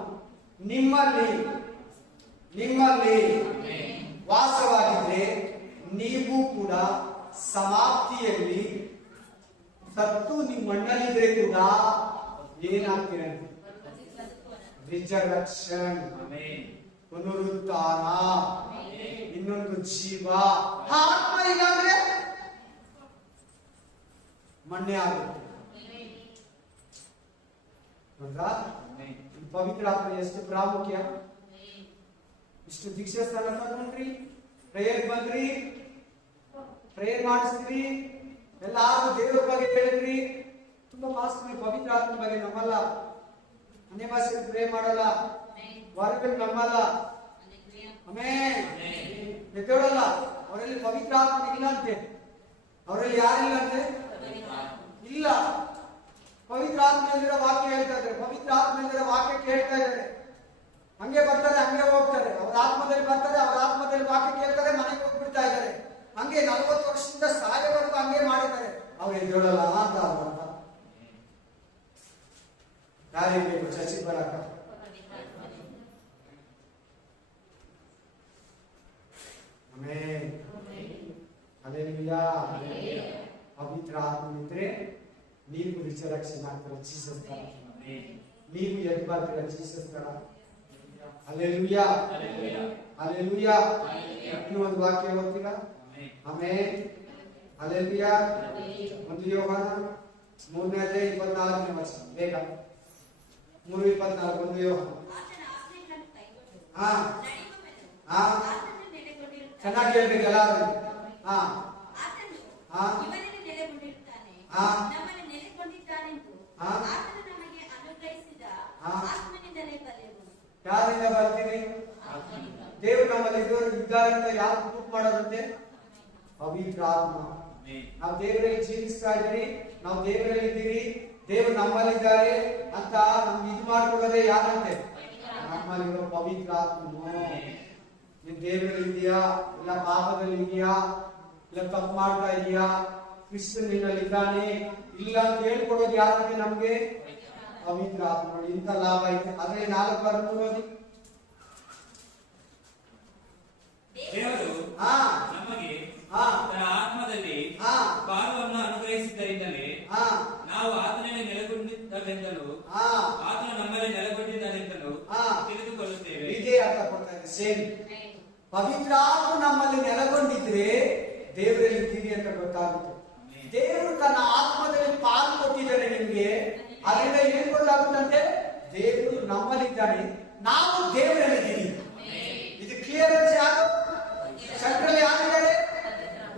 ನಿಮ್ಮಲ್ಲಿ ವಾಸವಾಗಿದ್ರೆ ನೀವು ಕೂಡ ಸಮಾಪ್ತಿಯಲ್ಲಿ ಸತ್ತು ನಿಮ್ಮ ಮಣ್ಣಲ್ಲಿದ್ರೆ ಕೂಡ ಏನಾಗ್ತೀರಂತೆ? ರಿಜರಕ್ಷನ್, ಪುನರುತ್ಥಾನ, ಇನ್ನೊಂದು ಜೀವ. ಆತ್ಮ ಇಲ್ಲಾಂದ್ರೆ ಮಣ್ಣೆ ಆಗುತ್ತೆ. ಪವಿತ್ರ ಆತ್ಮ ಎಷ್ಟು ಪ್ರಾಮುಖ್ಯ. ಇಷ್ಟು ದೀಕ್ಷಾ ಸ್ಥಾನ ತಗೊಂಡ್ರಿ, ಪ್ರೇಯರ್ ಬಂದ್ರಿ, ಪ್ರೇಯರ್ ಮಾಡಿಸ್ತೀರಿ, ಎಲ್ಲಾರು ದೇವರ ಬಗ್ಗೆ ಹೇಳಿದ್ರಿ. ತುಂಬಾ ಫಾಸ್ಟ್ ಪವಿತ್ರ ಆತ್ಮ ಬಗ್ಗೆ ನಮ್ಮಲ್ಲ, ಅನ್ಯ ಭಾಷೆ ಪ್ರೇ ಮಾಡಲ್ಲ, ಹೊರಗಡೆ ನಮ್ಮಲ್ಲ, ಆಮೇಲೆ ಎದ್ದೇಳಲ್ಲ. ಅವರಲ್ಲಿ ಪವಿತ್ರ ಆತ್ಮ ಇಲ್ಲ ಅಂತೆ. ಅವರಲ್ಲಿ ಯಾರಿಲ್ಲ ಅಂತೆ? ಇಲ್ಲ. ಪವಿತ್ರ ಆತ್ಮದಲ್ಲಿರೋ ವಾಕ್ಯ ಹೇಳ್ತಾ ಇದ್ದಾರೆ, ಪವಿತ್ರ ಆತ್ಮದಲ್ಲಿರೋ ವಾಕ್ಯ ಕೇಳ್ತಾ ಇದ್ದಾರೆ. ಹಂಗೆ ಬರ್ತಾರೆ, ಹಂಗೆ ಹೋಗ್ತಾರೆ. ಅವ್ರ ಆತ್ಮದಲ್ಲಿ ಬರ್ತಾರೆ, ಅವ್ರ ಆತ್ಮದಲ್ಲಿ ವಾಕ್ಯ ಕೇಳ್ತಾರೆ, ಮನೆಗೆ ಹೋಗ್ಬಿಡ್ತಾ ಇದ್ದಾರೆ. ಹಂಗೆ 40 ವರ್ಷದಿಂದ ಸಾಯೋವರೆಗೂ ಹಂಗೆ ಮಾಡಿದ್ದಾರೆ. ಅವ್ರು ಎದ್ದೇಳಲ್ಲ ಅಂತ ಅರ್ಥ. ಯಾರಿಗೆ ಬೇಕು ಚರ್ಚಿಗೆ ಬರಕ? Amen, hallelujah. ಪವಿತ್ರ ಆತ್ಮನಿದ್ರೆ ನೀವು ರಿಜರಕ್ಷನ್ ಆಗ್ತಾರೆ, ಜೀಸಸ್ ತರ. ನೀವು ಎದ್ದು ಬರ್ತೀರ, ಜೀಸಸ್ ತರ. Hallelujah, hallelujah. ಇನ್ನು ಒಂದು ವಾಕ್ಯ ಓದ್ತೀರಾ? Amen, hallelujah. 1 ಯೋಹಾನ 3:24 ವಚನ ಬೇಗ. 3:24 1 ಯೋಹಾನ. ಚೆನ್ನಾಗಿ ಹೇಳ್ಬೇಕು ಎಲ್ಲಾರು. ಯಾರಿಂದ ಬರ್ತೀವಿ? ದೇವರು ನಮ್ಮಲ್ಲಿ ಇದ್ದಾರೆ ಅಂತ ಯಾರು ಪ್ರೂಫ್ ಮಾಡೋದಂತೆ? ಪವಿತ್ರ ಆತ್ಮ. ನಾವು ದೇವರಲ್ಲಿ ಜೀವಿಸ್ತಾ ಇದ್ದೀರಿ, ನಾವು ದೇವರಲ್ಲಿ ಇದ್ದೀರಿ, ದೇವರು ನಮ್ಮಲ್ಲಿದ್ದಾರೆ ಅಂತ ನಮ್ಗೆ ಇದು ಮಾಡ್ಕೊಡೋದೇ ಯಾರಂತೆ? ನಮ್ಮಲ್ಲಿರೋ ಪವಿತ್ರ ಆತ್ಮನು. ನೀನ್ ದೇವರಲ್ಲಿ ಇದೆಯಾ, ಇಲ್ಲ ಪಾಪದಲ್ಲಿ ಇದೆಯಾ, ಇಲ್ಲ ತಪ್ಪು ಮಾಡ್ತಾ ಇದೆಯಾ, ಕ್ರಿಸ್ತನ್ ನಿನ್ನಲ್ಲಿ ಇದ್ದಾನೆ ಇಲ್ಲ ಅಂತ ಹೇಳ್ಕೊಡೋದು ಯಾರಂತೆ? ನಮ್ಗೆ ಪವಿತ್ರ ಆತ್ಮ. ನೋಡಿ ಇಂಥ ಲಾಭ ಐತೆ. ಅದೇ 4 ಬಾರಿ ಓದಿ. ದೇವರು ನಮಗೆ ತನ್ನ ಆತ್ಮದಲ್ಲಿ ಪಾಲವನ್ನು ಅನುಗ್ರಹಿಸಿದ್ದರಿಂದಲೇ ನಾವು ಆತನಲ್ಲಿ ನೆಲೆಗೊಂಡಿದ್ದವೆಂದಲೂ ಆತನು ನಮ್ಮಲ್ಲಿ ನೆಲೆಗೊಂಡಿದ್ದಾನೆಂದಲೂ ತಿಳಿದುಕೊಳ್ಳುತ್ತೇವೆ. ಇದೇ ಅರ್ಥ ಕೊಡ್ತಾ ಇದೆ. ಸೇಮ್ ಪವಿತ್ರ ಆತ್ಮ ನಮ್ಮಲ್ಲಿ ನೆಲೆಗೊಂಡಿದ್ರೆ ದೇವರಲ್ಲಿ ಇದ್ದೀರಿ ಅಂತ ಗೊತ್ತಾಗುತ್ತೆ. ದೇವರು ತನ್ನ ಆತ್ಮದಲ್ಲಿ ಪಾಲು ಕೊಟ್ಟಿದ್ದಾನೆ ನಿಮ್ಗೆ. ಅದರಿಂದ ಏನ್ ಗೊತ್ತಾಗುತ್ತಂತೆ? ದೇವರು ನಮ್ಮಲ್ಲಿದ್ದಾನೆ, ನಾವು ದೇವರಲ್ಲಿದ್ದೀವಿ. ಇದು ಕ್ಲಿಯರೆನ್ಸ್. ಯಾರು ಸೆಂಟ್ರಲ್ ಯಾರಿದ್ದಾರೆ?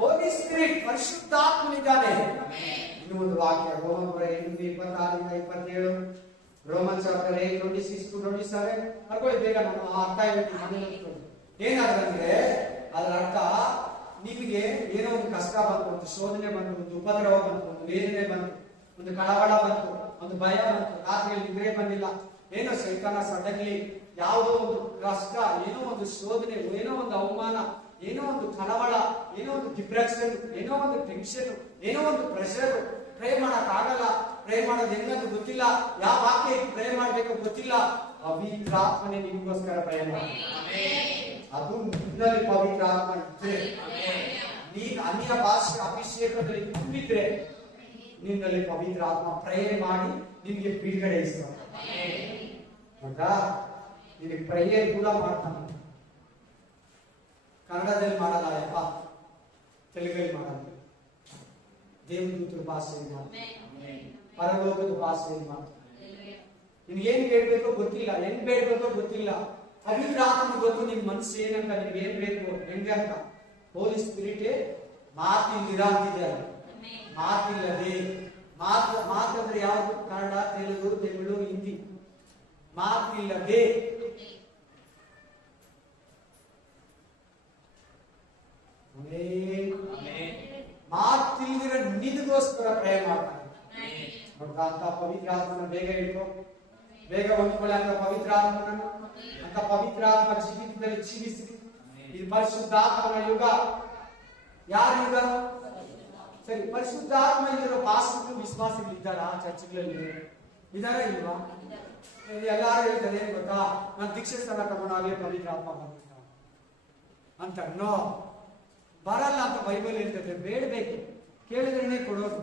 ಹೋಲಿ ಸ್ಪಿರಿಟ್, ಪರಿಶುದ್ಧಾತ್ಮನಿದ್ದಾನೆ. ಇನ್ನು ಒಂದು ವಾಕ್ಯ, ರೋಮಪುರ 8:26-27. Roman chapter 8:26-27. ಬರ್ಕೊಳ್ಳಿ ಬೇಗ, ನಮ್ಮ ಅರ್ಥ ಹೇಳ್ತೀನಿ. ಏನಾದ್ರಂದ್ರೆ ಅದರ ಅರ್ಥ, ನಿಮಗೆ ಏನೋ ಒಂದು ಕಷ್ಟ ಬಂತು, ಒಂದು ಶೋಧನೆ ಬಂತು, ಒಂದು ಉಪದ್ರವ ಬಂತು, ಒಂದು ವೇದನೆ ಬಂತು, ಒಂದು ಕಳವಳ ಬಂತು, ಒಂದು ಭಯ ಬಂತು, ರಾತ್ರಿಯಲ್ಲಿ ನಿದ್ರೆ ಬಂದಿಲ್ಲ, ಏನೋ ಸೈತಾನ ಸಡನ್ಲಿ ಯಾವುದೋ ಒಂದು ಕಷ್ಟ, ಏನೋ ಒಂದು ಶೋಧನೆ, ಏನೋ ಒಂದು ಅವಮಾನ, ಏನೋ ಒಂದು ಕಳವಳ, ಏನೋ ಒಂದು ಡಿಪ್ರೆಷನ್, ಏನೋ ಒಂದು ಟೆನ್ಷನ್, ಏನೋ ಒಂದು ಪ್ರೆಷರ್, ಪ್ರೇ ಮಾಡಕ್ ಆಗಲ್ಲ, ಪ್ರೇ ಮಾಡೋದು ಹೆಂಗಂತ ಗೊತ್ತಿಲ್ಲ, ಯಾವ ವಾಕ್ಯ ಪ್ರೇ ಮಾಡ್ಬೇಕು ಗೊತ್ತಿಲ್ಲ, ಪವಿತ್ರಾತ್ಮನೆ ನಿಮಗೋಸ್ಕರ ಪ್ರೇ ಮಾಡಿ. ಅದು ನಿನ್ನಲ್ಲಿ ಪವಿತ್ರ ಆತ್ಮ ಇದ್ರೆ, ನೀನ್ ಅನ್ಯ ಭಾಷೆ ಅಭಿಷೇಕದಲ್ಲಿ ತುಂಬಿದ್ರೆ, ನಿನ್ನಲ್ಲಿ ಪವಿತ್ರ ಆತ್ಮ ಪ್ರೇಯರ್ ಮಾಡಿ ನಿನ್ಗೆ ಬಿಡುಗಡೆ ಇಸ್ತಾನೆ. ಹೌದಾ? ನಿನಗೆ ಪ್ರೇಯರ್ ಕೂಡ ಮಾಡ್ತಾನೆ. ಕನ್ನಡದಲ್ಲಿ ಮಾಡಲ್ಲ ಯಪ್ಪ, ತೆಲುಗಲ್ಲಿ ಮಾಡಲ್ಲ, ದೇವದೂತರ ಭಾಷೆಯಲ್ಲಿ ಮಾಡ್ತಾನೆ, ಪರಲೋಕದ ಭಾಷೆಯಲ್ಲಿ ಮಾಡ್ತಾನೆ. ನಿನ್ಗೇನ್ ಬೇಡ್ಬೇಕೋ ಗೊತ್ತಿಲ್ಲ, ಹೆಂಗ್ ಬೇಡ್ಬೇಕೋ ಗೊತ್ತಿಲ್ಲ, ಪವಿತ್ರ ಆತ್ಮ ಗೊತ್ತು ನಿನ್ ಮನಸ್ಸು ಏನಂತ, ನಿಮ್ಗೆ ಏನ್ ಬೇಕು ಹೆಂಗೆ ಅಂತ. ಹೋಲಿ ಸ್ಪಿರಿಟ್ ಮಾತಿಲ್ದಿರ ಅಂತಿದ್ದಾರೆ, ಮಾತಿಲ್ಲದೆ. ಮಾತಂದ್ರೆ ಯಾವುದು? ಕನ್ನಡ, ತೆಲುಗು, ತಮಿಳು, ಹಿಂದಿ. ಮಾತಿಲ್ಲದೆ ಮಾತಿಲ್ದಿರ ನಿನಗೋಸ್ಕರ ಪ್ರಯ ಮಾಡ್ತಾನೆ. ನೋಡ್ತಾ ಅಂತ ಪವಿತ್ರ ಆತ್ಮನ ಬೇಗ ಇಟ್ಕೋ, ಬೇಗ ಹೊಂದ್ಕೊಳ್ಳಿ ಅಂತ ಪವಿತ್ರ ಆತ್ಮನನ್ನು. ಅಂತ ಪವಿತ್ರ ಆತ್ಮ ಜೀವಿತದಲ್ಲಿ ಜೀವಿಸಿ. ಇದು ಪರಿಶುದ್ಧಾತ್ಮನ ಯುಗ. ಯಾರ ಯುಗ? ಸರಿ, ಪರಿಶುದ್ಧಾತ್ಮ ಇಲ್ಲಿರೋ ಪಾಸ್ಟರ್ಗಳು ವಿಶ್ವಾಸಿಗಳು ಇದ್ದಾರಾ ಚರ್ಚ್ಗಳಲ್ಲಿ? ಇದಾರ ಇಲ್ವಾ? ಎಲ್ಲಾರು ಹೇಳ್ತಾರೆ ಏನ್ ಗೊತ್ತಾ, ನಾನು ದೀಕ್ಷೆ ಸ್ಥಳ ತಗೊಂಡಾಗಲೇ ಪವಿತ್ರ ಆತ್ಮ ಬಂದಿದ್ದ ಅಂತ. ನೋ, ಬರಲ್ಲ ಅಂತ ಬೈಬಲ್ ಹೇಳ್ತದೆ. ಬೇಡಬೇಕು, ಕೇಳಿದ್ರೇನೆ ಕೊಡೋದು.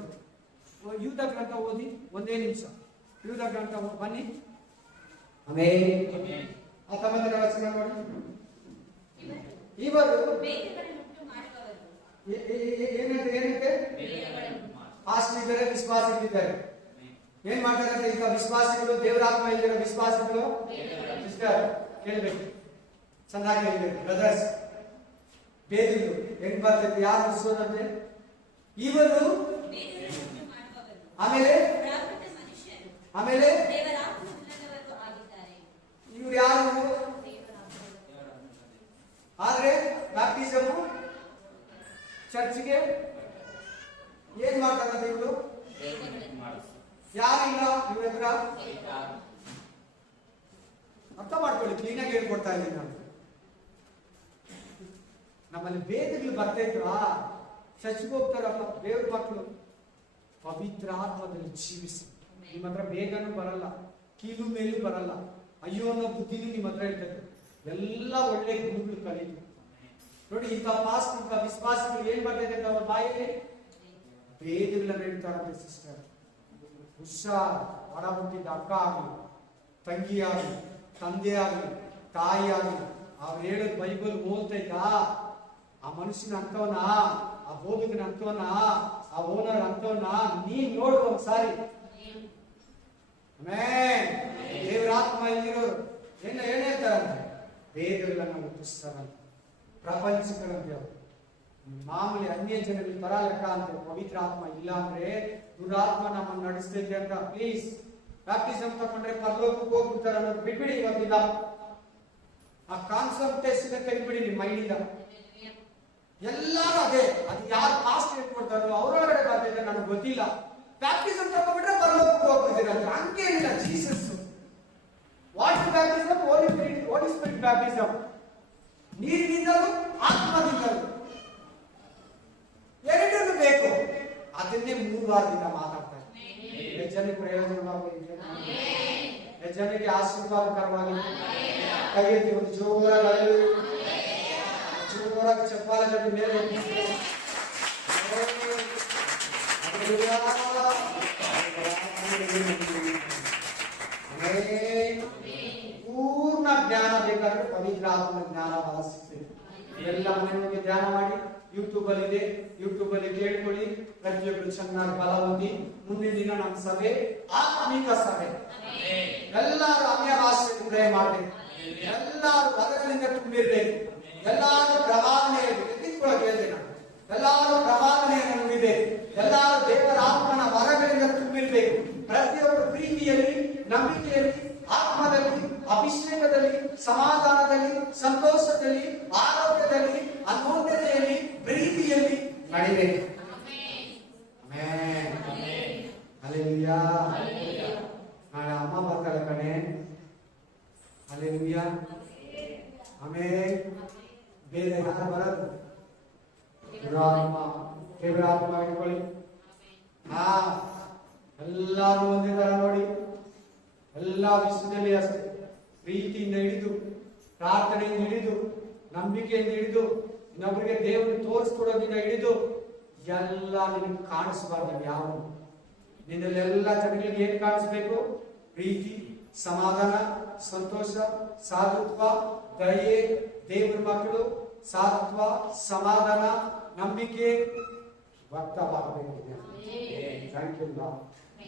ಯೂದ ಗ್ರಂಥ ಓದಿ, ಒಂದೇ ನಿಮಿಷ ಯೂದ ಗ್ರಂಥ ಬನ್ನಿ. ಆಮೇಲೆ 19ನೇ ವಚನ ನೋಡಿ. ಇವರು ಏನಂತೆ ಪಾಸ್ಟರ್ಗಳಿದ್ದಾರೆ, ವಿಶ್ವಾಸಿಗಳಿದ್ದಾರೆ. ಏನ್ ಮಾಡ್ತಾರೆ ಈಗ ವಿಶ್ವಾಸಿಗಳು? ದೇವರಾತ್ಮ ಇಲ್ಲಿರೋ ವಿಶ್ವಾಸಿಗಳು ಸಿಸ್ಟರ್ ಕೇಳ್ಬೇಕು, ಚೆನ್ನಾಗಿ ಹೇಳ್ಬೇಕು ಬ್ರದರ್ಸ್. ಬೇದಿಗಳು ಹೆಂಗ್ ಬರ್ತೈತೆ, ಯಾರು ಮುಗಿಸೋದಂತೆ? ಇವರು ಆಮೇಲೆ ಇವ್ರು ಯಾರು? ಆದ್ರೆ ಬ್ಯಾಪ್ಟಿಸಮ್ ಚರ್ಚ್ಗೆ ಏನ್ ಮಾಡ್ತಾರಂತೆ ಇವರು? ಯಾರಿಲ್ಲ ಇವ್ರ ಹತ್ರ? ಅರ್ಥ ಮಾಡ್ಕೊಳ್ಳಿ, ಕ್ಲೀನಾಗಿ ಹೇಳ್ಕೊಡ್ತಾ ಇದ್ದೀನಿ ನಾನು. ನಮ್ಮಲ್ಲಿ ಬೇದಗಳು ಬರ್ತಾ ಇದ್ವಾ, ಚರ್ಚ್ಗೆ ಹೋಗ್ತಾರಪ್ಪ ದೇವ್ರ ಮಕ್ಕಳು, ಪವಿತ್ರ ಆತ್ಮದಲ್ಲಿ ಜೀವಿಸಿ. ನಿಮ್ಮ ಹತ್ರ ಬೇಗನೂ ಬರಲ್ಲ, ಕೀಲು ಮೇಲೂ ಬರಲ್ಲ, ಅಯ್ಯೋ ಅನ್ನೋ ಬುದ್ಧಿನೂ ನಿಮ್ಮ ಹತ್ರ ಇರ್ತದೆ. ಎಲ್ಲ ಒಳ್ಳೆ ಗುಣಗಳು ಕಲಿತು ನೋಡಿ. ಇಂಥ ಪಾಸ್ಟ್ ಇಂಥ ವಿಶ್ವಾಸಗಳು ಏನ್ ಬರ್ತದೆ ಅಂತ ಅವ್ರ ಬಾಯಲ್ಲಿ ಬೇದಗಳನ್ನ ಹೇಳ್ತಾರಂತೆ. ಸಿಸ್ಟರ್ ಹುಷಾರ್, ಒಡ ಹುಟ್ಟಿದ ಅಕ್ಕ ಆಗಲಿ, ತಂಗಿ ಆಗಲಿ, ತಂದೆ ಆಗಲಿ, ತಾಯಿ ಆಗಲಿ, ಅವ್ರು ಹೇಳೋದು ಬೈಬಲ್ ಓದ್ತೈತಾ? ಆ ಮನುಷ್ಯನ ಅಂತವನ, ಆ ಬೋಧಕನ ಅಂತವನ, ಆ ಓನರ್ ಅಂತವನ ನೀನ್ ನೋಡು ಒಂದ್ಸಾರಿ. ದೇವರಾತ್ಮ ಇಲ್ಲಿರೋರು ಏನ್ ಹೇಳ್ತಾರಂತೆ? ವೇದಗಳನ್ನ ಹುಟ್ಟಿಸ್ತಾರಂತೆ, ಪ್ರಪಂಚಗಳಂತೆ. ಮಾಮೂಲಿ ಅನ್ಯ ಜನರಿಗೆ ತರ ಲೆಕ್ಕ ಅಂತ. ಪವಿತ್ರ ಆತ್ಮ ಇಲ್ಲ ಅಂದ್ರೆ ದುರಾತ್ಮ ನಮ್ಮನ್ನು ನಡೆಸ್ತೈತೆ ಅಂತ. ಪ್ಲೀಸ್, ಬ್ಯಾಪ್ಟಿಸಮ್ ತಗೊಂಡ್ರೆ ಪರಲೋಕಕ್ಕೆ ಹೋಗ್ಬಿಡ್ತಾರೆ ಅನ್ನೋದು ಬಿಟ್ಬಿಡಿ ಇವತ್ತಿಂದ. ಆ ಕಾನ್ಸೆಪ್ಟೇಷನ್ ತೆಗೆದ್ಬಿಡಿ ನಿಮ್ಮ ಮೈಂಡಿಂದ. ಎಲ್ಲರೂ ಅದೇ, ಅದು ಯಾರು ಪಾಸ್ಟ್ ಇಟ್ಕೊಡ್ತಾರೋ ಅವರೊಳಗಡೆ ಬರ್ತೈತೆ ನನಗೆ ಗೊತ್ತಿಲ್ಲ. ಬ್ಯಾಪ್ಟಿಸಮ್ ತಗೊಂಡ್ಬಿಟ್ರೆ ಪರಲೋಕಕ್ಕೆ ಹೋಗ್ಬಿಡ್ತೀರ ಅಂತ. ಹಂಗೇನಿಲ್ಲ. ಜೀಸಸ್ ವಾಟರ್ ಬ್ಯಾಪ್ಟಿಸಮ್, ಹೋಲಿ ಸ್ಪಿರಿಟ್ ಬ್ಯಾಪ್ಟಿಸಮ್, ನೀರಿನಿಂದಲೂ ಆತ್ಮದಿಂದಲೂ ಎರಡನ್ನೂ ಬೇಕು. ಅದನ್ನೇ 3 ವಾರದಿಂದ ಮಾತಾಡ್ತಾರೆ. ಹೆಚ್ಚನಿಗೆ ಪ್ರಯೋಜನವಾಗಿದೆ, ಹೆಚ್ಚನಿಗೆ ಆಶೀರ್ವಾದಕರವಾಗಿದೆ. ಕೈ ಎತ್ತಿ ಒಂದು ಜೋರಾಗಿ ಚಪ್ಪಾಳೆ ಜೊತೆ ಮೇಲೆ ಪೂರ್ಣ ಜ್ಞಾನ ಬೇಕಾದ್ರೆ ಪವಿತ್ರ ಆತ್ಮನ ಜ್ಞಾನ ಬಹಳ ಸಿಗ್ತದೆ. ಎಲ್ಲ ಮನೆಯೊಳಗೆ ಧ್ಯಾನ ಮಾಡಿ, ಯೂಟ್ಯೂಬ್ ಅಲ್ಲಿ ಇದೆ, ಯೂಟ್ಯೂಬ್ ಅಲ್ಲಿ ಕೇಳ್ಕೊಳ್ಳಿ. ಪ್ರತಿಯೊಬ್ಬರು ಚೆನ್ನಾಗಿ ಬಲ ಹೊಂದಿ. ಮುಂದಿನ ದಿನ ನಮ್ಮ ಸಭೆ ಆತ್ಮಿಕ ಸಭೆ. ಎಲ್ಲರೂ ಅನ್ಯ ಭಾಷೆ ಪ್ರೇ ಮಾಡಬೇಕು, ಎಲ್ಲರೂ ಪದಗಳಿಂದ ತುಂಬಿರ್ಬೇಕು, ಎಲ್ಲರೂ ಪ್ರವಾದನೆ ಎತ್ತಿಕೊಳ್ಳೋಕೆ ಹೇಳ್ತೇನೆ. ಎಲ್ಲರೂ ಪ್ರವಾದನೆಯನ್ನು ನುಡಿಬೇಕು, ಎಲ್ಲರೂ ದೇವರ ಆತ್ಮನ ವರಗಳಿಂದ ತುಂಬಿರ್ಬೇಕು. ಪ್ರತಿಯೊಬ್ಬರು ಪ್ರೀತಿಯಲ್ಲಿ, ನಂಬಿಕೆಯಲ್ಲಿ, ಆತ್ಮದಲ್ಲಿ, ಅಭಿಷೇಕದಲ್ಲಿ, ಸಮಾಧಾನದಲ್ಲಿ, ಸಂತೋಷದಲ್ಲಿ, ಆರೋಗ್ಯದಲ್ಲಿ, ಅನ್ಯೋನ್ಯತೆಯಲ್ಲಿ, ಪ್ರೀತಿ ನಡೀರಿ. ಆಮೆನ್. ಹಲ್ಲೆಲೂಯಾ. ನಾಳೆ ಅಮ್ಮ ಬರ್ತಾಳೆ ಕಣೆ. ಹಲ್ಲೆಲೂಯಾ. ಆಮೆನ್. ಬೇರೆ ಯಾರು ಬರೋದು? ದೇವರಾತ್ಮ ಇಟ್ಕೊಳ್ಳಿ. ಎಲ್ಲಾರು ಒಂದೇ ತರ ನೋಡಿ. ಎಲ್ಲಾ ವಿಷಯದಲ್ಲಿ ಅಷ್ಟೇ. ಪ್ರೀತಿಯಿಂದ ಹಿಡಿದು, ಪ್ರಾರ್ಥನೆಯಿಂದ ಹಿಡಿದು, ನಂಬಿಕೆಯಿಂದ ಹಿಡಿದು, ಇನ್ನೊಬ್ಬರಿಗೆ ದೇವರು ತೋರಿಸ್ಕೊಡೋದ್ರಿಂದ ಹಿಡಿದು ಎಲ್ಲ ನಿನಗೆ ಕಾಣಿಸ್ಬಾರ್ದು. ಯಾವ ನಿನ್ನಲ್ಲೆಲ್ಲ ಜನಗಳಿಗೆ ಏನ್ ಕಾಣಿಸ್ಬೇಕು? ಪ್ರೀತಿ, ಸಮಾಧಾನ, ಸಂತೋಷ, ಸಾಧುತ್ವ, ದಯೆ, ದೇವರ ಮಕ್ಕಳು, ಸಾಧುತ್ವ, ಸಮಾಧಾನ, ನಂಬಿಕೆ ವ್ಯಕ್ತವಾಗಬೇಕು. Thank you lord.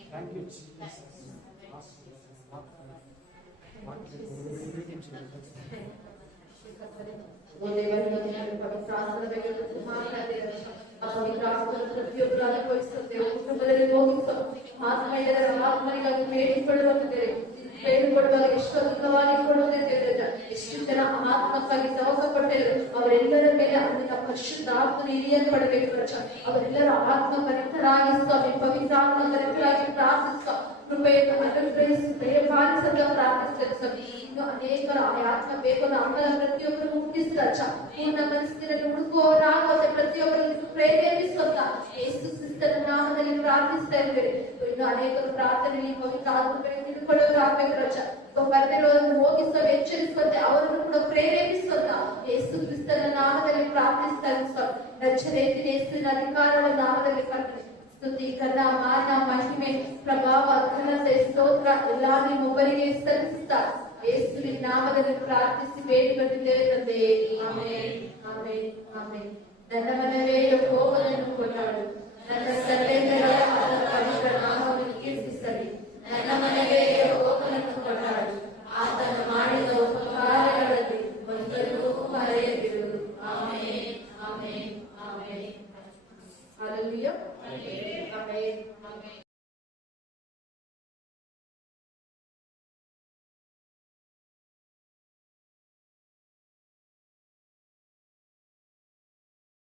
Thank you Jesus. ಪ್ರತಿಯೊಬ್ಬರು ಅನುಭವಿಸುತ್ತೇವೆ. ಕುಟುಂಬದಲ್ಲಿ ಹೋಗಿಸೋ ಆತ್ಮೀಯರ ಆತ್ಮರಿಗಾಗಿ ಬೇಡಿಕೊಳ್ಳುವಾಗ ಎಷ್ಟು ಅಧಿಕವಾಗಿ ಕೊಡುವುದೇ, ಎಷ್ಟು ಜನ ಆತ್ಮಕ್ಕಾಗಿ ತವಕ ಕೊಟ್ಟಿರು. ಅವರೆಲ್ಲರ ಮೇಲೆ ಅಂದಿನ ಪರಿಶುದ್ಧ ಆತ್ಮನ ಹಿರಿಯನ್ನು ಪಡಬೇಕು. ಅವರೆಲ್ಲರ ಆತ್ಮ ಪರಿತರಾಗಿ ಸ್ವಾಮಿ, ಪವಿತ್ರಾತ್ಮ ಪರಿತರಾಗಿ ಪ್ರಾರ್ಥಿಸುವ ಕೃಪೆಯನ್ನು ಅನುಗ್ರಹಿಸಿ ದಯಪಾಲಿಸದ ಪ್ರಾರ್ಥಿಸುತ್ತೇವೆ ಸ್ವಾಮಿ. ಇನ್ನು ಅನೇಕರು ಆ ಆತ್ಮ ಬೇಕು ಅಮ್ಮನ ಪ್ರತಿಯೊಬ್ಬರು ಮುಟ್ಟಿಸ್ತಾಚ ಪೂರ್ಣ ಮನಸ್ಸಿನಲ್ಲಿ ಹುಡುಕುವವರಾಗದೆ ಪ್ರತಿಯೊಬ್ಬರನ್ನು ಪ್ರೇರೇಪಿಸುತ್ತ ಯೇಸು ಕ್ರಿಸ್ತನ ನಾಮದಲ್ಲಿ ಪ್ರಾರ್ಥಿಸ್ತಾ ಇದ್ದೇವೆ. ಇನ್ನು ಅನೇಕರು ಪ್ರಾರ್ಥನೆಯಲ್ಲಿ ಪವಿತ್ರ ಆತ್ಮಕ್ಕೆ ತಿಳ್ಕೊಳ್ಳೋರಾಗಬೇಕು ರಚ. ಬರ್ದಿರೋದನ್ನು ಹೋಗಿಸುವ ಎಚ್ಚರಿಸುವಂತೆ ಅವರನ್ನು ಕೂಡ ಪ್ರೇರೇಪಿಸುವಂತ ಯೇಸು ಕ್ರಿಸ್ತನ ನಾಮದಲ್ಲಿ ಪ್ರಾರ್ಥಿಸ್ತಾ ಇದ್ದೀವಿ. ರಚನೆ ಯೇಸುವಿನ ಅಧಿಕಾರದ ನಾಮದಲ್ಲಿ ಕರ್ತನೆ ಸ್ತುತಿ, ಘನ, ಮಾನ, ಮಹಿಮೆ, ಪ್ರಭಾವ, ಘನತೆ, ಸ್ತೋತ್ರ ಎಲ್ಲ ನಿಮ್ಮೊಬ್ಬರಿಗೆ ಸಲ್ಲಿಸುತ್ತಾ ಯೇಸುವಿನ ನಾಮದಲ್ಲಿ ಪ್ರಾರ್ಥಿಸಿ ಬೇಡಿಕೊಂಡಿದ್ದೇವೆ ತಂದೆಯೇ. Amen, amen, amen. ನನ್ನ ಮನವೇ ಯೆಹೋವನನ್ನು ಕೊಂಡಾಡು, ನನ್ನ ತಂದೆ